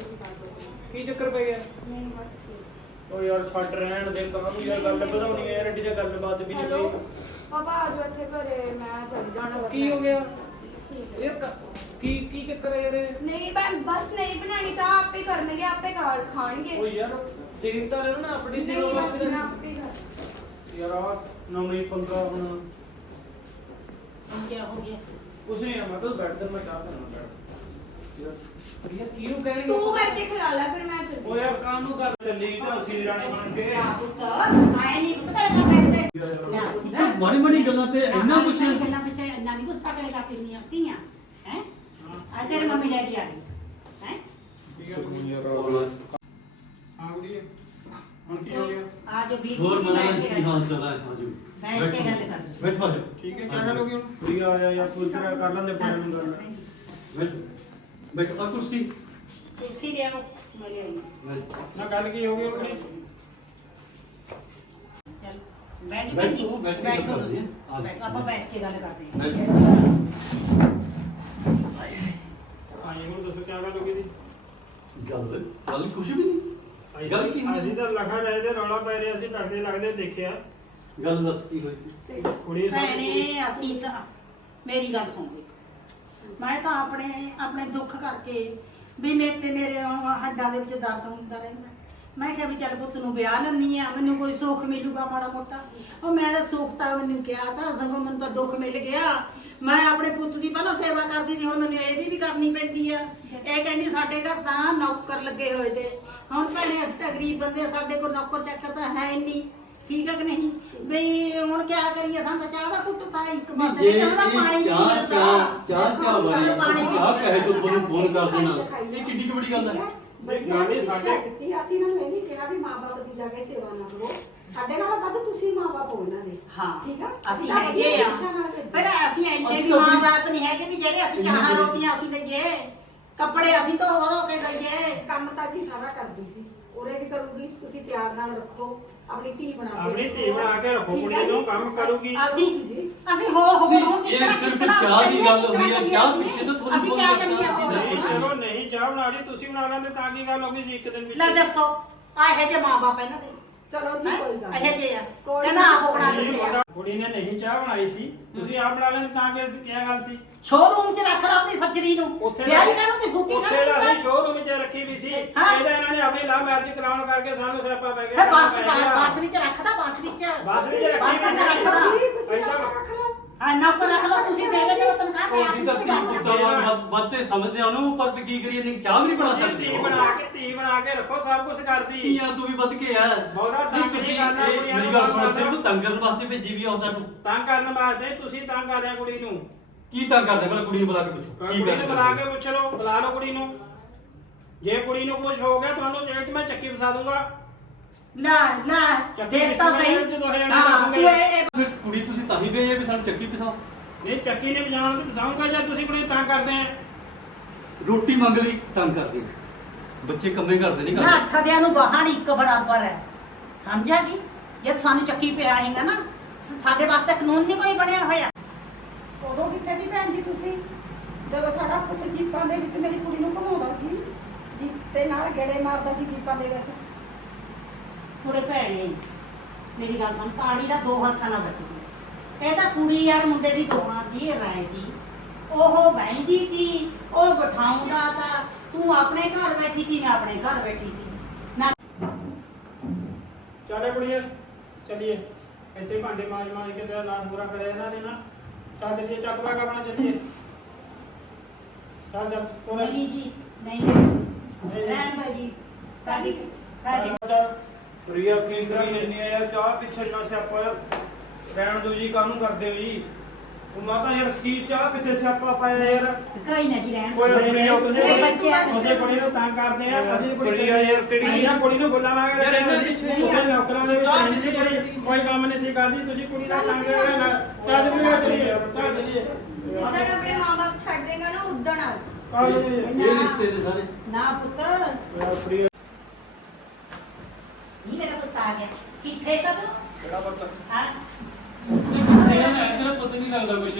[SPEAKER 8] ਕੀ ਚੱਕਰ ਪੈ ਗਿਆ?
[SPEAKER 4] ਨਹੀਂ ਬਸ ਠੀਕ।
[SPEAKER 8] ਉਹ ਯਾਰ ਛੱਡ ਰਹਿਣ ਦੇ ਕਾਹਨੂੰ ਯਾਰ ਗੱਲ ਵਧਾਉਣੀ ਹੈ ਯਾਰ ਐਡੀ ਜਿਹੀ ਗੱਲਬਾਤ ਵੀ ਨਹੀਂ
[SPEAKER 4] ਹੈਲੋ
[SPEAKER 8] ਕੋਈ
[SPEAKER 4] ਪਾਪਾ ਆ ਜਾਓ ਇੱਥੇ ਘਰੇ ਮੈਂ ਚੱਲ ਜਾਣਾ
[SPEAKER 8] ਕੀ ਹੋ ਗਿਆ?
[SPEAKER 4] ਠੀਕ ਹੈ।
[SPEAKER 8] ਯਾਰ ਕ- ਕੀ ਕੀ ਚੱਕਰ ਹੈ ਯਾਰ ਇਹ?
[SPEAKER 4] ਨਹੀਂ ਮੈਂ ਬਸ ਨਹੀਂ ਬਣਾਣੀ ਚਾਹ ਆਪੇ ਕਰਨਗੇ ਆਪੇ ਖਾ ਖਾਣਗੇ।
[SPEAKER 8] ਉਹ ਯਾਰ ਦੇਖਦਾ ਰਹਿਣਾ ਨਾ ਆਪਣੀ
[SPEAKER 4] ਨਹੀਂ
[SPEAKER 8] ਸੇਵਾ
[SPEAKER 4] ਬਸ
[SPEAKER 8] ਵਾਸਤੇ
[SPEAKER 4] ਮੈਂ ਆਪੇ ਕਰ
[SPEAKER 8] ਯਾਰ ਆ ਨਵੀਂ 15 ਬਣਾ
[SPEAKER 6] ਹੁਣ ਕੀ ਹੋ ਗਿਆ?
[SPEAKER 8] ਕੁਛ ਨਹੀਂ ਮੈਂ ਤਾਂ ਬੈਠ ਜਾ ਮੈਂ ਚਾਹ ਪੀਣਾ ਬੈਠ ਯਾਰ ਪ੍ਰਿਆ ਕੀ ਨੂੰ ਕਹਿਣਗੇ
[SPEAKER 4] ਤੂੰ ਕਰਕੇ ਖਿਲਾ ਲੈ ਫਿਰ ਮੈਂ ਚੱਲੀ
[SPEAKER 8] ਉਹ ਯਾਰ ਕਾਹਨੂੰ ਕਰ ਚੱਲੀ? ਦੀ ਰਾਣੀ ਬਣ ਕੇ।
[SPEAKER 6] ਆ ਪੁੱਤ ਆਏ ਨਹੀਂ ਪੁੱਤ ਤੇਰੇ ਨਾਲ ਬੈਠਦੇ
[SPEAKER 7] ਮਾੜੀ ਮਾੜੀ ਗੱਲਾਂ ਤੇ ਇੰਨਾ ਕੁਛ
[SPEAKER 6] ਗੱਲਾਂ ਪਿੱਛੇ ਇੰਨਾ ਨਹੀਂ ਗੁੱਸਾ ਕਰੇਗਾ ਕਿੰਨੀਆਂ ਧੀਆਂ ਹੈ? ਆ ਤੇਰੇ ਮੰਮੀ ਡੈਡੀ ਆ ਗਏ ਹੈ?
[SPEAKER 2] ਹਾਂ ਕੁੜੀਏ। ਹੁਣ ਕੀ ਹੋ ਗਿਆ?
[SPEAKER 6] ਆ ਜੋ ਵੀ
[SPEAKER 7] ਹੋਰ ਮਨਾ
[SPEAKER 6] ਕੇ
[SPEAKER 7] ਕੀ ਹਾਲ ਚਾਲ ਹੈ? ਹਾਂ ਜੀ
[SPEAKER 6] ਬੈਠ ਕੇ ਗੱਲ ਕਰ।
[SPEAKER 7] ਬੈਠੋ।
[SPEAKER 2] ਠੀਕ ਹੈ
[SPEAKER 7] ਹਾਂ
[SPEAKER 2] ਕੀ ਹੋ ਗਈ ਹੁਣ?
[SPEAKER 8] ਪ੍ਰਿਆ ਆਇਆ ਯਾਰ ਕੋਈ ਤਰ੍ਹਾਂ ਕਰ ਲੈਂਦੇ ਬੜੇ ਨੂੰ ਗੱਲ
[SPEAKER 7] ਬੈਠੋ। ਬੈਠੋ ਆ ਕੁਰਸੀ
[SPEAKER 6] ਕੁਰਸੀ ਲਿਆਓ ਮੈਂ
[SPEAKER 7] ਬੈਠੋ।
[SPEAKER 2] ਨਾ ਗੱਲ ਕੀ ਹੋ ਗਈ ਹੁਣ
[SPEAKER 6] ਚੱਲ ਬੈਠ
[SPEAKER 7] ਬੈਠੋ, ਬੈਠ
[SPEAKER 6] ਤੁਸੀਂ। ਬੈਠੋ, ਆਪਾਂ ਬੈਠ ਕੇ ਗੱਲ ਕਰਦੇ ਹਾਂ।
[SPEAKER 2] ਆਈ ਹੁਣ ਦੱਸੋ ਕੀ ਗੱਲ ਹੋ ਗਈ ਦੀ
[SPEAKER 7] ਗੱਲ ਗੱਲ ਕੁਛ ਵੀ ਨਹੀਂ। ਗੱਲ ਕੀ ਹੋਈ?
[SPEAKER 2] ਅਸੀਂ ਤਾਂ ਲਖਾ ਰਹੇ ਤੇ ਰੌਲਾ ਪੈ ਰਿਹਾ ਸੀ ਟੱਕਦੇ ਲੱਗਦੇ ਦੇਖਿਆ।
[SPEAKER 7] ਗੱਲ ਦੱਸ ਕੀ ਹੋਈ?
[SPEAKER 2] ਕੁੜੀ ਸਾਡੀ
[SPEAKER 6] ਭੈਣੇ ਅਸੀਂ ਤਾਂ ਮੇਰੀ ਗੱਲ ਸੁਣ ਦੇ ਮੈਂ ਤਾਂ ਆਪਣੇ ਆਪਣੇ ਦੁੱਖ ਕਰਕੇ ਵੀ ਮੇਰੇ ਤੇ ਮੇਰੇ ਉਹ ਹੱਡਾਂ ਦੇ ਵਿੱਚ ਦਰਦ ਹੁੰਦਾ ਰਹਿੰਦਾ। ਮੈਂ ਕਿਹਾ ਵੀ ਚੱਲ ਪੁੱਤ ਨੂੰ ਵਿਆਹ ਲੈਣੀ ਆ, ਮੈਨੂੰ ਕੋਈ ਸੁੱਖ ਮਿਲੂਗਾ ਮਾੜਾ ਮੋਟਾ। ਉਹ ਮੈਂ ਤਾਂ ਸੁੱਖ ਤਾਂ ਮੈਨੂੰ ਕਿਹਾ ਤਾਂ ਸਗੋਂ ਮੈਨੂੰ ਤਾਂ ਦੁੱਖ ਮਿਲ ਗਿਆ। ਮੈਂ ਆਪਣੇ ਪੁੱਤ ਦੀ ਪਹਿਲਾਂ ਸੇਵਾ ਕਰਦੀ ਸੀ, ਹੁਣ ਮੈਨੂੰ ਇਹਦੀ ਵੀ ਕਰਨੀ ਪੈਂਦੀ ਆ। ਇਹ ਕਹਿੰਦੀ ਸਾਡੇ ਘਰ ਤਾਂ ਨੌਕਰ ਲੱਗੇ ਹੋਏ ਤੇ। ਹੁਣ ਭੈਣੇ, ਅਸੀਂ ਤਾਂ ਗਰੀਬ ਬੰਦੇ ਸਾਡੇ ਕੋਲ ਨੌਕਰ ਚੱਕਰ ਤਾਂ ਹੈ ਹੀ ਨਹੀਂ। ਠੀਕ ਹੈ ਕਿ ਨਹੀਂ? ਬਈ ਹੁਣ ਕੀ ਕਰੀਏ? ਸਾਨੂੰ ਤਾਂ ਚਾਹ ਦਾ ਘੁੱਟ ਤਾਂ ਇੱਕ ਪਾਸੇ।
[SPEAKER 7] ਜੇ
[SPEAKER 6] ਚਾਹ ਦਾ ਪਾਣੀ ਨਹੀਂ
[SPEAKER 7] ਚਾਹ ਚਾਹ ਚਾਹ ਚਾਹ ਵਾਲੀ
[SPEAKER 6] ਪਾਣੀ
[SPEAKER 7] ਚਾਹ ਕਹੇ ਤੋਂ ਤੁਹਾਨੂੰ ਫੋਨ ਕਰ ਦੇਣਾ। ਇਹ ਕਿੱਡੀ ਕੁ ਵੱਡੀ ਗੱਲ ਹੈ
[SPEAKER 1] ਵਧੀਆ
[SPEAKER 2] ਨਾਲੇ
[SPEAKER 1] ਸਿੱਖਿਆ
[SPEAKER 2] ਸਾਡੇ-
[SPEAKER 1] ਦਿੱਤੀ। ਅਸੀਂ ਇਹਨਾਂ ਨੂੰ ਇਹ ਨਹੀਂ ਕਿਹਾ ਵੀ ਮਾਪੇ ਦੀ ਜਾ ਕੇ ਸੇਵਾ ਨਾ ਕਰੋ। ਸਾਡੇ ਨਾਲ ਵੱਧ ਤੁਸੀਂ ਮਾਪੇ ਹੋ ਇਹਨਾਂ ਦੇ।
[SPEAKER 6] ਹਾਂ
[SPEAKER 1] ਠੀਕ ਆ?
[SPEAKER 6] ਅਸੀਂ
[SPEAKER 1] ਤਾਂ
[SPEAKER 6] ਹੈਗੇ
[SPEAKER 1] ਵਧੀਆ
[SPEAKER 6] ਆ।
[SPEAKER 1] ਸਿੱਖਿਆ ਨਾਲ ਭੇਜਿਆ।
[SPEAKER 6] ਫਿਰ ਅਸੀਂ ਇੰਨੇ
[SPEAKER 7] ਅਸੀਂ
[SPEAKER 6] ਵੀ
[SPEAKER 7] ਤਾਂ
[SPEAKER 6] ਮਾਂ ਬਾਪ ਨਹੀਂ ਹੈਗੇ ਵੀ ਜਿਹੜੇ ਅਸੀਂ ਚਾਹਾਂ ਰੋਟੀਆਂ ਅਸੀਂ ਲਈਏ ਕੱਪੜੇ ਅਸੀਂ ਧੋ ਧੋ ਕੇ ਲਈਏ
[SPEAKER 1] ਕੰਮ ਤਾਂ ਜੀ ਸਾਰਾ ਕਰਦੀ ਸੀ। ਉਰੇ ਵੀ ਕਰੂਗੀ। ਤੁਸੀਂ ਪਿਆਰ ਨਾਲ ਰੱਖੋ। ਆਪਣੀ ਧੀ ਬਣਾ ਕੇ
[SPEAKER 2] ਆਪਣੀ ਧੀ ਬਣਾ ਕੇ ਰੱਖੋ
[SPEAKER 1] ਠੀਕ ਆ
[SPEAKER 2] ਕੁੜੀ ਨੂੰ
[SPEAKER 1] ਜੀ?
[SPEAKER 2] ਕੰਮ ਕਰੂਗੀ
[SPEAKER 6] ਅਸੀਂ
[SPEAKER 1] ਜੀ।
[SPEAKER 6] ਅਸੀਂ ਹੋ ਹੋ ਗਏ ਹੁਣ
[SPEAKER 7] ਇਹ
[SPEAKER 6] ਕਿਤਨਾ
[SPEAKER 7] ਸਿਰਫ
[SPEAKER 6] ਕਿਤਨਾ
[SPEAKER 7] ਚਾਹ ਦੀ ਗੱਲ
[SPEAKER 6] ਕਿਤਨਾ
[SPEAKER 7] ਹੋਈ ਹੈ,
[SPEAKER 6] ਕਰੀਏ
[SPEAKER 7] ਚਾਹ
[SPEAKER 6] ਅਸੀਂ?
[SPEAKER 7] ਪਿੱਛੇ ਤਾਂ ਥੋੜ੍ਹੀ
[SPEAKER 6] ਅਸੀਂ
[SPEAKER 7] ਬਹੁਤ
[SPEAKER 6] ਕਿਆ ਕਰੀਏ
[SPEAKER 7] ਅਸੀਂ
[SPEAKER 6] ਹੋਰ?
[SPEAKER 2] ਨਹੀਂ ਚਲੋ ਨਹੀਂ ਚਾਹ ਬਣਾ ਲਈ ਤੁਸੀਂ ਬਣਾ ਲੈਂਦੇ ਤਾਂ ਕੀ ਗੱਲ ਹੋ ਗਈ ਸੀ ਇੱਕ ਦਿਨ ਵਿੱਚ
[SPEAKER 6] ਲੈ ਦੱਸੋ ਆ ਇਹ ਜੇ ਮਾਂ ਬਾਪ ਇਹਨਾਂ ਦੇ
[SPEAKER 1] ਚਲੋ ਜੀ
[SPEAKER 6] ਹੈਂ?
[SPEAKER 1] ਕੋਈ ਗੱਲ
[SPEAKER 6] ਇਹ ਜੇ ਆ।
[SPEAKER 1] ਕੋਈ
[SPEAKER 6] ਕਹਿੰਦਾ ਆਪ ਬਣਾ
[SPEAKER 2] ਨਹੀਂ,
[SPEAKER 6] ਦਿੰਦੇ ਆ
[SPEAKER 2] ਮੁੰਡਾ- ਕੁੜੀ ਨੇ ਨਹੀਂ ਚਾਹ ਬਣਾਈ ਸੀ। ਤੁਸੀਂ ਆਪ ਬਣਾ ਲੈਂਦੇ ਤਾਂ ਕਿ ਕੀ ਗੱਲ ਸੀ।
[SPEAKER 6] ਸ਼ੋਰੂਮ 'ਚ ਰੱਖ ਲਓ ਆਪਣੀ ਸੱਜਰੀ ਨੂੰ।
[SPEAKER 2] ਉੱਥੇ
[SPEAKER 6] ਵਿਆਹ ਕਰਨ ਤੇ ਫੁੱਕੀ
[SPEAKER 2] ਉੱਥੇ ਦਾ
[SPEAKER 6] ਕਰ
[SPEAKER 2] ਅਸੀਂ ਸ਼ੋਰੂਮ ਵਿੱਚ ਰੱਖੀ ਵੀ ਸੀ।
[SPEAKER 6] ਹਾਂ।
[SPEAKER 2] ਇਹਦਾ ਇਹਨਾਂ ਨੇ ਆਪਣੀ ਲਵ ਮੈਰਿਜ ਕਰਾਉਣ ਕਰਕੇ ਸਾਨੂੰ ਸਿਆਪਾ ਪੈ ਗਿਆ।
[SPEAKER 6] ਫਿਰ ਬੱਸ। ਬੱਸ ਵਿੱਚ ਰੱਖਦਾ ਬੱਸ ਵਿੱਚ।
[SPEAKER 2] ਬੱਸ ਵਿੱਚ ਰੱਖੀ
[SPEAKER 6] ਬੱਸ ਵਿੱਚ
[SPEAKER 2] ਵੀ
[SPEAKER 6] ਰੱਖਦਾ।
[SPEAKER 1] ਤੁਸੀਂ
[SPEAKER 2] ਏਦਾਂ-
[SPEAKER 1] ਨਾ ਰੱਖ ਲਓ
[SPEAKER 6] ਹਾਂ ਨੌਕਰ ਰੱਖ ਲਓ ਤੁਸੀਂ ਦੇ ਦੇ ਕਰੋ ਤਨਖਾਹ ਤੇ
[SPEAKER 7] ਅਸੀਂ ਤਾਂ ਧੀ ਪੁੱਤਾਂ ਵਾਂਗ ਵੱਧਦੇ ਸਮਝਦੇ ਆ ਉਹਨੂੰ ਪਰ ਵੀ ਕੀ ਕਰੀਏ ਨਹੀਂ ਚਾਹ ਵੀ ਨਹੀਂ ਬਣਾ
[SPEAKER 2] ਤੁਸੀਂ
[SPEAKER 7] ਸਕਦੇ
[SPEAKER 2] ਧੀ ਬਣਾ ਕੇ ਧੀ ਬਣਾ ਕੇ ਰੱਖੋ ਸਭ ਕੁਝ ਕਰਦੀ।
[SPEAKER 7] ਧੀਆਂ ਤੋਂ ਵੀ ਵੱਧ ਕੇ ਆ।
[SPEAKER 2] ਬਹੁਤਾ
[SPEAKER 7] ਨਹੀਂ
[SPEAKER 2] ਤੰਗ
[SPEAKER 7] ਤੁਸੀਂ
[SPEAKER 2] ਕਰਨਾ
[SPEAKER 7] ਇਹ
[SPEAKER 2] ਕੁੜੀਆਂ
[SPEAKER 7] ਮੇਰੀ
[SPEAKER 2] ਨੂੰ
[SPEAKER 7] ਗੱਲ ਸੁਣੋ
[SPEAKER 2] ਬਾਰ-ਬਾਰ।
[SPEAKER 7] ਸਿਰਫ ਤੰਗ ਕਰਨ ਵਾਸਤੇ ਭੇਜੀ ਵੀ ਆ ਸਾਨੂੰ।
[SPEAKER 2] ਤੰਗ ਕਰਨ ਵਾਸਤੇ ਤੁਸੀਂ ਤੰਗ ਕਰ ਰਹੇ ਕੁੜੀ ਨੂੰ।
[SPEAKER 7] ਕੀ ਤੰਗ ਕਰਦੇ? ਪਹਿਲਾਂ ਕੁੜੀ ਨੂੰ ਬੁਲਾ ਕੇ ਪੁੱਛੋ
[SPEAKER 2] ਕੁੜੀ ਨੂੰ ਬੁਲਾ ਕੇ ਪੁੱਛ ਲਓ ਬੁਲਾ ਲਓ ਕੁੜੀ ਨੂੰ। ਜੇ ਕੁੜੀ ਨੂੰ ਕੁਝ ਹੋ ਗਿਆ ਤੁਹਾਨੂੰ ਜੇਲ੍ਹ 'ਚ ਮੈਂ ਚੱਕੀ ਫਸਾ ਦੂੰਗਾ।
[SPEAKER 6] ਨਾ ਨਾ
[SPEAKER 2] ਚੱਕੀ
[SPEAKER 6] ਦੇਖ ਤਾਂ ਸਹੀ।
[SPEAKER 2] ਵਿੱਚ ਦੋਹੇ ਜਣੇ
[SPEAKER 6] ਹਾਂ
[SPEAKER 2] ਬੈਠੋਗੇ।
[SPEAKER 6] ਤੂੰ ਇਹ ਇਹ
[SPEAKER 7] ਫਿਰ ਕੁੜੀ ਤੁਸੀਂ ਤਾਂ ਹੀ ਭੇਜੇ ਵੀ ਸਾਨੂੰ ਚੱਕੀ ਪਿਸਾਓ।
[SPEAKER 2] ਨਹੀਂ ਚੱਕੀ ਨੇ ਵਜਾਉਣ ਤੇ ਫਸਾਉਂਗਾ ਜਾਂ ਤੁਸੀਂ ਕੁੜੀ ਨੂੰ ਤੰਗ ਕਰਦੇ ਆ?
[SPEAKER 7] ਰੋਟੀ ਮੰਗ ਲਈ ਤੰਗ ਕਰਦੇ ਬੱਚੇ ਕੰਮੇ ਕਰਦੇ ਨਹੀਂ
[SPEAKER 6] ਨਾ
[SPEAKER 7] ਕਰਦੇ।
[SPEAKER 6] ਅੱਠਦਿਆਂ ਨੂੰ ਬਾਹਣ ਇੱਕ ਬਰਾਬਰ ਹੈ ਸਮਝਿਆ ਜੀ ਜੇ ਸਾਨੂੰ ਚੱਕੀ ਪਿਆ ਹੈਗਾ ਨਾ ਸ- ਸਾਡੇ ਵਾਸਤੇ ਕਾਨੂੰਨ ਨਹੀਂ ਕੋਈ ਬਣਿਆ ਹੋਇਆ।
[SPEAKER 1] ਉਦੋਂ ਕਿੱਥੇ ਦੀ ਭੈਣ ਜੀ ਤੁਸੀਂ? ਜਦੋਂ ਤੁਹਾਡਾ ਪੁੱਤ ਜੀਪਾਂ ਦੇ ਵਿੱਚ ਮੇਰੀ ਕੁੜੀ ਨੂੰ ਘਮਾਉਂਦਾ ਸੀ ਜੀਪ ਤੇ ਨਾਲ ਗੇੜੇ ਮਾਰਦਾ ਸੀ ਜੀਪਾਂ ਦੇ ਵਿੱਚ।
[SPEAKER 6] ਪੂਰੇ ਭੈਣੇ। ਮੇਰੀ ਗੱਲ ਸੁਣ ਤਾੜੀ ਦਾ ਦੋ ਹੱਥਾਂ ਨਾਲ ਵੱਜਦੀ ਇਹ ਤਾਂ ਕੁੜੀ ਯਾਰ ਮੁੰਡੇ ਦੀ ਦੋਹਾਂ ਦੀ ਰਾਏ ਦੀ। ਉਹ ਬੈਂਦੀ ਸੀ ਉਹ ਬਿਠਾਉਂਦਾ ਤਾਂ। ਤੂੰ ਆਪਣੇ ਘਰ ਬੈਠੀ ਸੀ ਮੈਂ ਆਪਣੇ ਘਰ ਬੈਠੀ ਸੀ। ਨਾ
[SPEAKER 2] ਚੱਲੇ ਕੁੜੀਏ ਚੱਲੀਏ। ਇੱਥੇ ਭਾਂਡੇ ਮਾਜ ਮਾਜ ਕੇ ਤੇਰਾ ਨਾਮ ਪੂਰਾ ਕਰਿਆ ਇਹਨਾਂ ਨੇ ਨਾ। ਚੱਲ ਚੱਲੀਏ ਚੱਕ ਬੈਗ ਆਪਣਾ ਚੱਲੀਏ। ਚੱਲ ਚੱਲ ਤੋਰੇ।
[SPEAKER 6] ਨਹੀਂ ਜੀ ਨਹੀਂ। ਰਹਿਣ ਭਾਜੀ ਸਾਡੀ ਸਾਡੀ
[SPEAKER 8] ਪ੍ਰਿਆ ਕੀ ਕਰੀ ਜੰਨੀ ਆ ਯਾਰ ਚਾਹ ਪਿੱਛੇ ਨਾ ਸਿਆਪਾ ਰਹਿਣ ਦੋ ਜੀ ਕਾਹਨੂੰ ਕਰਦੇ ਹੋ ਜੀ? ਉਹ ਮਾਤਾ ਯਾਰ ਕੀ ਚਾਹ ਪਿੱਛੇ ਸਿਆਪਾ ਪਾਇਆ ਯਾਰ?
[SPEAKER 6] ਕੋਈ ਨਾ ਜੀ ਰਹਿਣ
[SPEAKER 8] ਕੋਈ
[SPEAKER 6] ਦਿਓ।
[SPEAKER 8] ਪ੍ਰਿਆ
[SPEAKER 2] ਤੁਸੀਂ
[SPEAKER 6] ਇਹ ਬੱਚੇ ਆ।
[SPEAKER 2] ਉਹਦੇ ਕੁੜੀ ਨੂੰ ਤੰਗ ਕਰਦੇ ਆ ਅਸੀਂ ਕੁੜੀ
[SPEAKER 8] ਕੁੜੀ ਆ ਯਾਰ, ਕਿਹੜੀ-
[SPEAKER 2] ਅਸੀਂ ਨਾ ਕੁੜੀ ਨੂੰ ਬੁਲਾਵਾਂਗੇ
[SPEAKER 8] ਯਾਰ ਇਹਨਾਂ ਪਿੱਛੇ
[SPEAKER 2] ਨਹੀਂ
[SPEAKER 8] ਨਹੀਂ
[SPEAKER 2] ਨੌਕਰਾਂ ਦੇ ਵਿੱਚ ਨਹੀਂ ਸੀ ਕੁੜੀ ਕੋਈ ਕੰਮ ਨਹੀਂ ਸੀ ਕਰਦੀ ਤੁਸੀਂ ਕੁੜੀ ਦਾ ਤੰਗ ਕਰ ਨਾ। ਚੱਲ ਚੱਲੀਏ ਚੱਲੀਏ ਚੱਲ ਚੱਲੀਏ
[SPEAKER 5] ਜਿੱਦਣ ਆਪਣੇ ਮਾਪੇ ਛੱਡ ਦੇਗਾ ਨਾ ਉਦਣ ਆ
[SPEAKER 7] ਇਹ ਰਿਸ਼ਤੇ ਦੇ ਸਾਰੇ।
[SPEAKER 6] ਨਾ ਪੁੱਤ।
[SPEAKER 2] ਯਾਰ
[SPEAKER 6] ਨਹੀਂ ਮੇਰਾ ਪੁੱਤ ਆ ਗਿਆ। ਕਿੱਥੇ ਕਦ
[SPEAKER 8] ਕਿਹੜਾ ਬੱਤਾ
[SPEAKER 6] ਹਾਂ।
[SPEAKER 7] ਤੇਰਾ ਨਾ ਤੇਰਾ ਪਤਾ ਨਹੀਂ ਲੱਗਦਾ ਕੁਛ।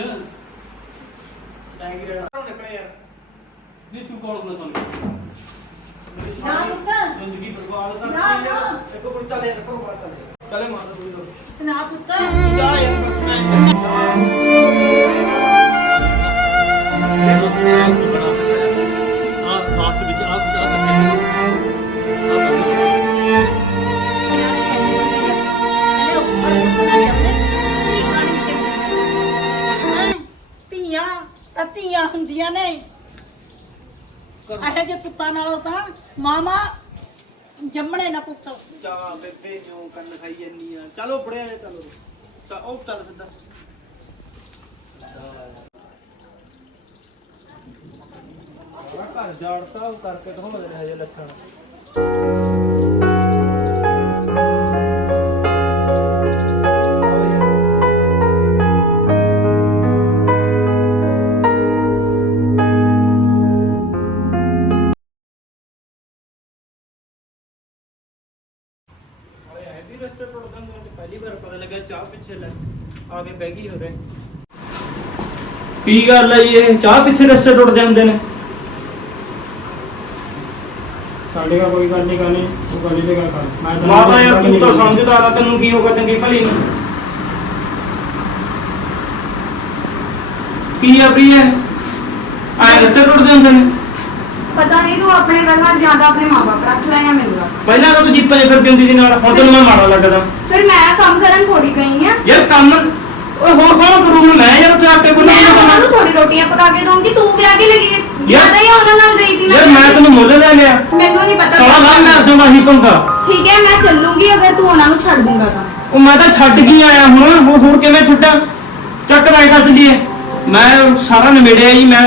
[SPEAKER 8] ਰਹਿਣਾ ਘਰੋਂ ਨਿਕਲੇ ਯਾਰ
[SPEAKER 7] ਨਹੀਂ ਤੂੰ ਕੌਣ ਹੁੰਦਾ ਸਾਨੂੰ?
[SPEAKER 6] ਨਾ ਪੁੱਤ।
[SPEAKER 8] ਜ਼ਿੰਦਗੀ ਬਰਬਾਦ ਕਰ
[SPEAKER 6] ਨਾ, ਨਾ।
[SPEAKER 8] ਦੇਖੋ ਕੋਈ ਚੱਲੇ ਘਰੋਂ ਬਾਹਰ ਚੱਲੇ ਚੱਲੇ ਮਾਰ ਦੋ ਦੋ
[SPEAKER 6] ਨਾ ਪੁੱਤ।
[SPEAKER 8] ਜਾ ਯਾਰ ਬਸ ਮੈਂ
[SPEAKER 6] ਧੀਆਂ ਹੁੰਦੀਆਂ ਨੇ। ਇਹੋ ਜਿਹੇ ਪੁੱਤਾਂ ਨਾਲੋਂ ਤਾਂ ਮਾਮਾ ਜੰਮਣੇ ਨਾ ਪੁੱਤ।
[SPEAKER 8] ਚਾ ਬੇਬੇ ਜੋ ਕੰਨ ਖਾਈ ਜੰਨੀ ਆ। ਚਲੋ ਫੜਿਆ ਜਾ ਚਲੋ ਚਾ ਉਹ ਚੱਲ ਸਿੱਧਾ। ਘਰ ਜਾੜਤਾ ਉਹ ਕਰਕੇ ਦਿਖਾਉਂਦੇ ਨੇ ਹਜੇ ਲੱਛਣ ਹੈਵੀ ਬਹਿ ਗਈ ਹੋ ਰਹੇ ਕੀ ਗੱਲ ਹੈ ਜੀ ਇਹ? ਚਾਹ ਪਿੱਛੇ ਰਸਤੇ ਟੁੱਟ ਜਾਂਦੇ ਨੇ।
[SPEAKER 2] ਸਾਡੇ ਦਾ ਕੋਈ ਗੱਲ ਨਹੀਂ ਕਰਨੀ ਤੂੰ ਗੱਲ ਤੇ ਗੱਲ ਕਰ। ਮੈਂ ਤਾਂ-
[SPEAKER 8] ਮਾਤਾ ਯਾਰ ਤੂੰ ਤਾਂ ਸਮਝਦਾਰ ਆ ਤੈਨੂੰ ਕੀ ਹੋਗਾ ਚੰਗੀ ਭਲੀ ਨੂੰ? ਕੀ ਆ ਪ੍ਰੀਏ? ਆਏ ਰਸਤੇ ਟੁੱਟਦੇ ਹੁੰਦੇ ਨੇ।
[SPEAKER 5] ਪਤਾ ਨਹੀਂ ਤੂੰ ਆਪਣੇ ਪਹਿਲਾਂ ਜ਼ਿਆਦਾ ਆਪਣੇ ਮਾਪੇ ਰੱਖ ਲਿਆ ਮੈਨੂੰ ਲੱਗ
[SPEAKER 8] ਪਹਿਲਾਂ ਤਾਂ ਤੂੰ ਜੀਪਾਂ 'ਚ ਫਿਰਦੀ ਹੁੰਦੀ ਸੀ ਨਾਲ ਹੁਣ ਤੈਨੂੰ ਮੈਂ ਮਾੜਾ ਲੱਗਦਾ।
[SPEAKER 5] ਫਿਰ ਮੈਂ ਕੰਮ ਕਰਨ ਥੋੜੀ ਗਈ ਆ।
[SPEAKER 8] ਯਾਰ ਕੰਮ ਓਏ ਹੋਰ ਕੌਣ ਕਰੂ ਮੈਂ ਯਾਰ ਉੱਥੇ ਆਟੇ
[SPEAKER 5] ਮੈਂ
[SPEAKER 8] ਗੁੰਨਣਾ
[SPEAKER 5] ਉਹਨਾਂ ਨੂੰ ਥੋੜੀ ਰੋਟੀਆਂ ਪਕਾ ਕੇ ਦਊਂਗੀ ਤੂੰ ਕਿਹਾ ਕਿ ਲੱਗੀ ਜ਼ਿਆਦਾ ਹੀ ਉਹਨਾਂ ਨਾਲ ਗਈ ਸੀ
[SPEAKER 8] ਯਾਰ ਮੈਂ ਤੈਨੂੰ ਮੁੱਲ ਲੈ ਲਿਆ।
[SPEAKER 5] ਮੈਨੂੰ ਨਹੀਂ ਪਤਾ
[SPEAKER 8] ਸਾਲਾ ਨਾ ਮੈਂ ਦੂੰਗਾ ਹੀ ਪੰਗਾ।
[SPEAKER 5] ਠੀਕ ਹੈ ਮੈਂ ਚੱਲੂੰਗੀ ਅਗਰ ਤੂੰ ਉਹਨਾਂ ਨੂੰ ਛੱਡ ਦੂੰਗਾ ਤਾਂ।
[SPEAKER 8] ਉਹ ਮੈਂ ਤਾਂ ਛੱਡ ਕੇ ਆਇਆ ਹੁਣ ਉਹ ਹੋਰ ਕਿਵੇਂ ਛੱਡਾਂ ਚੱਕ ਰਾਈ ਕਰ ਦਿੰਦੀ ਮੈਂ ਸਾਰਾ ਨਿਬੇੜਿਆ ਜੀ ਮੈਂ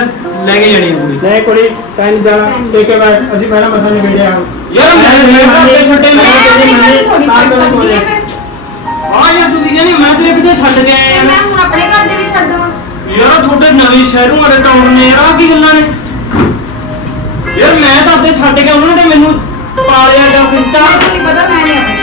[SPEAKER 8] ਲੈ ਕੇ ਜਾਣੀ ਕੁੜੀ।
[SPEAKER 2] ਨਹੀਂ ਕੁੜੀ ਤੈਨੂੰ ਜਾਣਾ। ਇੱਕ ਵਾਰ ਅਸੀਂ ਪਹਿਲਾਂ ਮਸਾ ਨਹੀਂ ਵੇੜਿਆ
[SPEAKER 8] ਯਾਰ ਮੈਂ ਮੇਰੇ ਘਰ ਤੇ ਛੱਡੇ
[SPEAKER 5] ਮੈਂ
[SPEAKER 8] ਮੈਂ
[SPEAKER 5] ਆਪਣੀ ਗੱਲ ਥੋੜੀ ਛੱਡ ਸਕਦੀ ਹਾਂ ਫਿਰ
[SPEAKER 8] ਆ ਯਾਰ ਤੂੰ ਕੀ ਕਹਿੰਦੀ ਮੈਂ ਤੇਰੇ ਕਿਤੇ ਛੱਡ ਕੇ ਆਇਆ?
[SPEAKER 5] ਮੈਂ ਹੁਣ ਆਪਣੇ ਘਰ ਦੇ ਵੀ ਛੱਡ ਦੇਵਾਂ
[SPEAKER 8] ਯਾਰ ਤੁਹਾਡੇ ਨਵੇਂ ਸ਼ਹਿਰੋਂ ਵਾਲੇ ਟਾਊਨ ਨੇ ਯਾਰ ਆਹ ਕੀ ਗੱਲਾਂ ਨੇ? ਯਾਰ ਮੈਂ ਤਾਂ ਅੱਗੇ ਛੱਡ ਕੇ ਉਹਨਾਂ ਨੇ ਮੈਨੂੰ ਪਾਲਿਆ ਕੀਤਾ
[SPEAKER 5] ਮੈਨੂੰ ਨਹੀਂ ਪਤਾ ਮੈਂ ਨਹੀਂ ਆਪਣੇ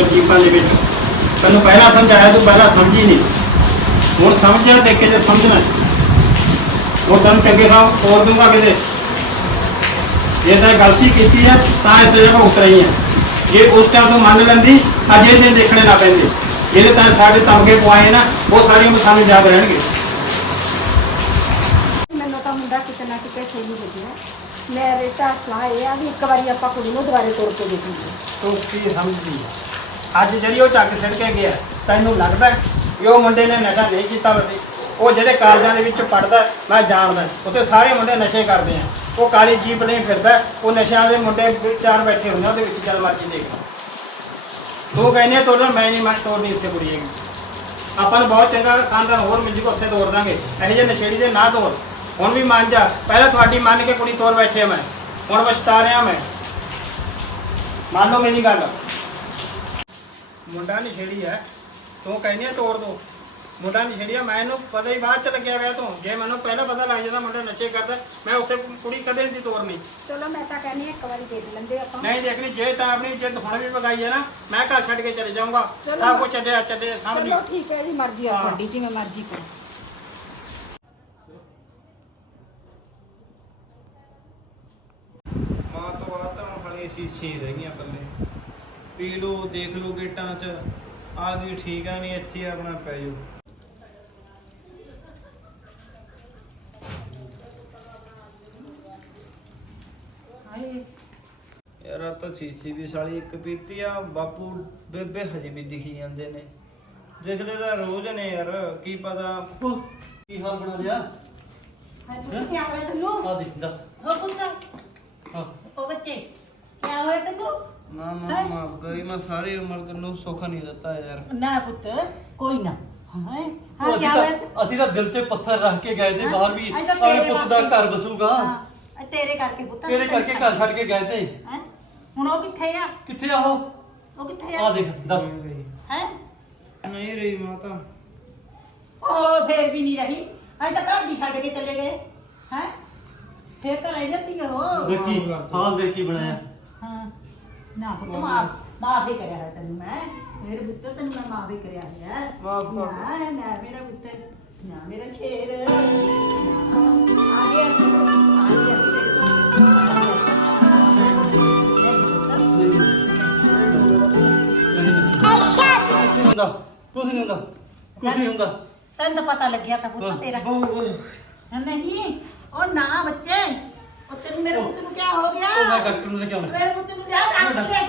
[SPEAKER 2] ਗਜੀਬਾਂ ਦੇ ਵਿੱਚ। ਤੈਨੂੰ ਪਹਿਲਾਂ ਸਮਝਾਇਆ ਤੂੰ ਪਹਿਲਾਂ ਸਮਝੀ ਨਹੀਂ। ਹੁਣ ਸਮਝਿਆ ਦੇਖ ਕੇ ਜੇ ਸਮਝਣਾ ਉਹ ਤੈਨੂੰ ਚੰਗੇ ਥਾਂ ਤੋੜ ਦੂੰਗਾ ਕਿਤੇ। ਜੇ ਤੈਂ ਗਲਤੀ ਕੀਤੀ ਹੈ ਤਾਂ ਇਸ ਜਗ੍ਹਾ ਉਤਰ ਰਹੀ ਹੈ। ਜੇ ਉਸ ਟਾਈਮ ਤੋਂ ਮੰਨ ਲੈਂਦੀ ਅੱਜ ਦਿਨ ਦੇਖਣੇ ਨਾ ਪੈਂਦੇ। ਜਿਹੜੇ ਤਾਂ ਸਾਡੇ ਤਮਗੇ ਪਵਾਏ ਨਾ ਉਹ ਸਾਰੀਆਂ ਨੂੰ ਸਾਨੂੰ ਯਾਦ ਰਹਿਣਗੇ।
[SPEAKER 1] ਮੈਨੂੰ ਤਾਂ ਮੁੰਡਾ ਕਿਤੇ ਨਾ ਕਿਤੇ ਸਹੀ ਲੱਗਿਆ ਮੇਰੇ ਤਾਂ ਸਲਾਹ ਇਹ ਆ ਵੀ ਇੱਕ ਵਾਰੀ ਆਪਾਂ ਕੁੜੀ ਨੂੰ ਦੁਬਾਰੇ ਤੋੜ ਕੇ ਦੇਖੀਏ।
[SPEAKER 2] ਤੂੰ ਕੀ ਸਮਝਦੀ? ਅੱਜ ਜਿਹੜੀ ਉਹ ਚੱਕ ਛੱਡ ਕੇ ਗਿਆ, ਤੈਨੂੰ ਲੱਗਦਾ ਹੈ ਕਿ ਉਹ ਮੁੰਡੇ ਨੇ ਨਸ਼ਾ ਨਹੀਂ ਕੀਤਾ ਹੋਵੇ? ਉਹ ਜਿਹੜੇ ਕਾਲਜਾਂ ਦੇ ਵਿੱਚ ਪੜਦਾ ਮੈਂ ਜਾਣਦਾ ਉੱਥੇ ਸਾਰੇ ਮੁੰਡੇ ਨਸ਼ੇ ਕਰਦੇ ਆ। ਉਹ ਕਾਲੀ ਜੀਪ ਲਈ ਫਿਰਦਾ, ਉਹ ਨਸ਼ਿਆਂ ਦੇ ਮੁੰਡੇ ਚਾਰ ਬੈਠੇ ਹੁੰਦੇ ਉਹਦੇ ਵਿੱਚ ਜਦ ਮਰਜ਼ੀ ਦੇਖ ਲਓ ਤੂੰ ਕਹਿੰਦੇ ਤੋੜਨਾ ਮੈਂ ਨਹੀਂ, ਮੈਂ ਤੋੜਨੀ ਇੱਥੇ ਕੁੜੀ ਹੈਗੀ। ਆਪਾਂ ਨੂੰ ਬਹੁਤ ਚੰਗਾ ਖਾਨਦਾਨ, ਹੋਰ ਮਿਲ ਜੂਗਾ, ਉੱਥੇ ਤੋੜ ਦਾਂਗੇ। ਇਹੋ ਜਿਹੇ ਨਸ਼ੇੜੀ ਦੇ ਨਾ ਤੋੜ। ਹੁਣ ਵੀ ਮੰਨ ਜਾ, ਪਹਿਲਾਂ ਤੁਹਾਡੀ ਮੰਨ ਕੇ ਕੁੜੀ ਤੋੜ ਬੈਠੇ ਮੈਂ। ਹੁਣ ਪਛਤਾ ਰਿਹਾ ਮੈਂ। ਮੰਨ ਲਓ ਮੇਰੀ ਗੱਲ। ਮੁੰਡਾ ਨਸ਼ੇੜੀ ਹੈ। ਤੂੰ ਕਹਿੰਦੀ ਆ ਤੋੜ ਦੋ। ਮੁੰਡਾ ਨਸ਼ੇੜੀ ਆ ਮੈਂ ਇਹਨੂੰ ਪਤਾ ਹੀ ਬਾਅਦ ਚ ਲੱਗਿਆ ਹੋਇਆ ਤੂੰ। ਜੇ ਮੈਨੂੰ ਪਹਿਲਾਂ ਪਤਾ ਲੱਗ ਜਾਂਦਾ ਮੁੰਡਾ ਨਸ਼ੇ ਕਰਦਾ ਮੈਂ ਉੱਥੇ ਕੁੜੀ ਕਦੇ ਨਹੀਂ। ਤੋੜਨੀ
[SPEAKER 1] ਚਲੋ ਮੈਂ ਤਾਂ ਕਹਿੰਦੀ ਹਾਂ ਇੱਕ ਵਾਰੀ ਦੇਖ ਲੈਂਦੇ ਆਪਾਂ।
[SPEAKER 2] ਨਹੀਂ ਦੇਖਣੀ ਜੇ ਤਾਂ ਆਪਣੀ ਜਿੱਦ ਹੁਣ ਵੀ ਪਕਾਈ ਹੈ ਨਾ ਮੈਂ ਘਰ ਛੱਡ ਕੇ ਚਲੇ ਜਾਊਂਗਾ।
[SPEAKER 1] ਚਲੋ
[SPEAKER 2] ਸਭ ਕੁਝ ਚੱਲਿਆ ਚੱਲੇ ਸਾਹਮਣੇ।
[SPEAKER 1] ਚਲੋ ਠੀਕ ਹੈ ਜੀ ਮਰਜ਼ੀ ਆ
[SPEAKER 2] ਹਾਂ।
[SPEAKER 1] ਤੁਹਾਡੀ ਜਿਵੇਂ ਮਰਜ਼ੀ ਕਰੋ।
[SPEAKER 8] ਮਾਂ ਤੋਂ ਬਾਅਦ ਤਾਂ ਹੁਣ ਹਲੇ ਸ਼ੀਸ਼ੇ ਰਹਿ ਗਈਆਂ ਪੱਲੇ ਪੀ ਲੋ ਦੇਖ ਲੋ ਗੇਟਾਂ 'ਚ। ਆ ਗਈ ਠੀਕ ਆ ਨਹੀਂ ਇੱਥੇ ਆਪਣਾ ਪੈ ਜਾਓ। ਯਾਰ ਆ ਤਾਂ ਚੀਚੀ ਦੀ ਸਾਲੀ ਇੱਕ ਪੀਤੀ ਆ ਬਾਪੂ ਬੇਬੇ ਹਜੇ ਵੀ ਦਿਖੀ ਜਾਂਦੇ ਨੇ। ਦਿਖਦੇ ਤਾਂ ਰੋਜ਼ ਨੇ ਯਾਰ ਕੀ ਪਤਾ।
[SPEAKER 7] ਉਹ ਕੀ ਹਾਲ ਬਣਾ ਲਿਆ?
[SPEAKER 6] ਹਾਂ ਪੁੱਤ ਕੀ ਹੋਇਆ ਤੈਨੂੰ?
[SPEAKER 7] ਆ ਦੇਖ ਦੱਸ।
[SPEAKER 6] ਹੋ ਪੁੱਤ?
[SPEAKER 7] ਹਾਂ।
[SPEAKER 8] ਨਾ ਨਾ ਮਾਂ ਗਈ ਮੈਂ ਸਾਰੀ ਉਮਰ ਤੈਨੂੰ ਸੁੱਖ ਨਹੀਂ ਦਿੱਤਾ ਯਾਰ।
[SPEAKER 6] ਨਾ ਪੁੱਤ ਕੋਈ ਨਾ। ਹਾਂ? ਹਾਂ
[SPEAKER 7] ਅਸੀਂ ਤਾਂ ਅਸੀਂ ਤਾਂ ਦਿਲ ਤੇ ਪੱਥਰ ਰੱਖ ਕੇ ਗਏ ਤੇ
[SPEAKER 6] ਹਾਂ,
[SPEAKER 7] ਬਾਹਰ ਵੀ
[SPEAKER 6] ਅਸੀਂ ਤਾਂ ਤੇਰੇ
[SPEAKER 7] ਪੁੱਤ ਦਾ
[SPEAKER 6] ਵਾਸਤੇ-
[SPEAKER 7] ਘਰ ਬਸੂਗਾ
[SPEAKER 6] ਹਾਂ ਇਹ ਤੇਰੇ ਕਰਕੇ ਪੁੱਤ
[SPEAKER 7] ਤੇਰੇ ਕਰਕੇ ਘਰ ਛੱਡ ਕੇ ਗਏ ਤੇ।
[SPEAKER 6] ਹੈਂ? ਹੁਣ ਉਹ ਕਿੱਥੇ ਆ?
[SPEAKER 7] ਕਿੱਥੇ ਆ ਉਹ?
[SPEAKER 6] ਉਹ ਕਿੱਥੇ
[SPEAKER 7] ਆ?
[SPEAKER 6] ਆ
[SPEAKER 7] ਦੇਖ ਦੱਸ।
[SPEAKER 6] ਹੈ?
[SPEAKER 8] ਨਹੀਂ ਰਹੀ ਮਾਤਾ।
[SPEAKER 6] ਉਹ ਫੇਰ ਵੀ ਨਹੀਂ ਰਹੀ। ਅੱਜ ਤਾਂ ਘਰ ਵੀ ਛੱਡ ਕੇ ਚਲੇ ਗਏ। ਹੈ? ਫੇਰ ਤਾਂ ਰਹਿ ਜਾਂਦੀ ਹੈ ਉਹ।
[SPEAKER 7] ਦੇਖੀ ਹਾਲ ਦੇਖ ਬਣਾਇਆ।
[SPEAKER 6] ਹਾਂ ਨਾ ਪੁੱਤ ਮਾਫ ਮਾਫ ਹੀ ਕਰਿਆ ਹੈ ਤੈਨੂੰ ਮੈਂ। ਮੇਰੇ ਪੁੱਤ ਤੈਨੂੰ ਮੈਂ ਮਾਫ ਹੀ ਕਰਿਆ ਹੈ
[SPEAKER 8] ਮਾਫ਼ ਕਰ
[SPEAKER 6] ਨਾ ਨਾ ਮੇਰਾ ਪੁੱਤ ਨਾ ਮੇਰਾ ਸ਼ੇਰ। ਨਾ, ਆ ਗਿਆ ਸੀ। ਆ ਗਿਆ ਸੀ।
[SPEAKER 7] ਨਹੀਂ ਨਹੀਂ ਹੁੰਦਾ ਕੁਝ ਨਹੀਂ ਹੁੰਦਾ ਕੁਝ ਨਹੀਂ ਹੁੰਦਾ
[SPEAKER 6] ਸਾਨੂੰ ਤਾਂ ਪਤਾ ਲੱਗਿਆ ਤਾਂ ਪੁੱਤ ਤੇਰਾ। ਨਹੀਂ ਉਹ ਨਾ ਬੱਚੇ। ਉਹ ਤੈਨੂੰ ਮੇਰੇ ਪੁੱਤ ਨੂੰ ਕੀ ਹੋ ਗਿਆ?
[SPEAKER 7] ਉਹ ਮੈਂ ਡਾਕਟਰ ਨੂੰ ਲੈ ਕੇ ਆਉਣਾ
[SPEAKER 6] ਮੇਰੇ ਪੁੱਤ ਨੂੰ ਲਿਆ ਡਾਕਟਰ ਲੈ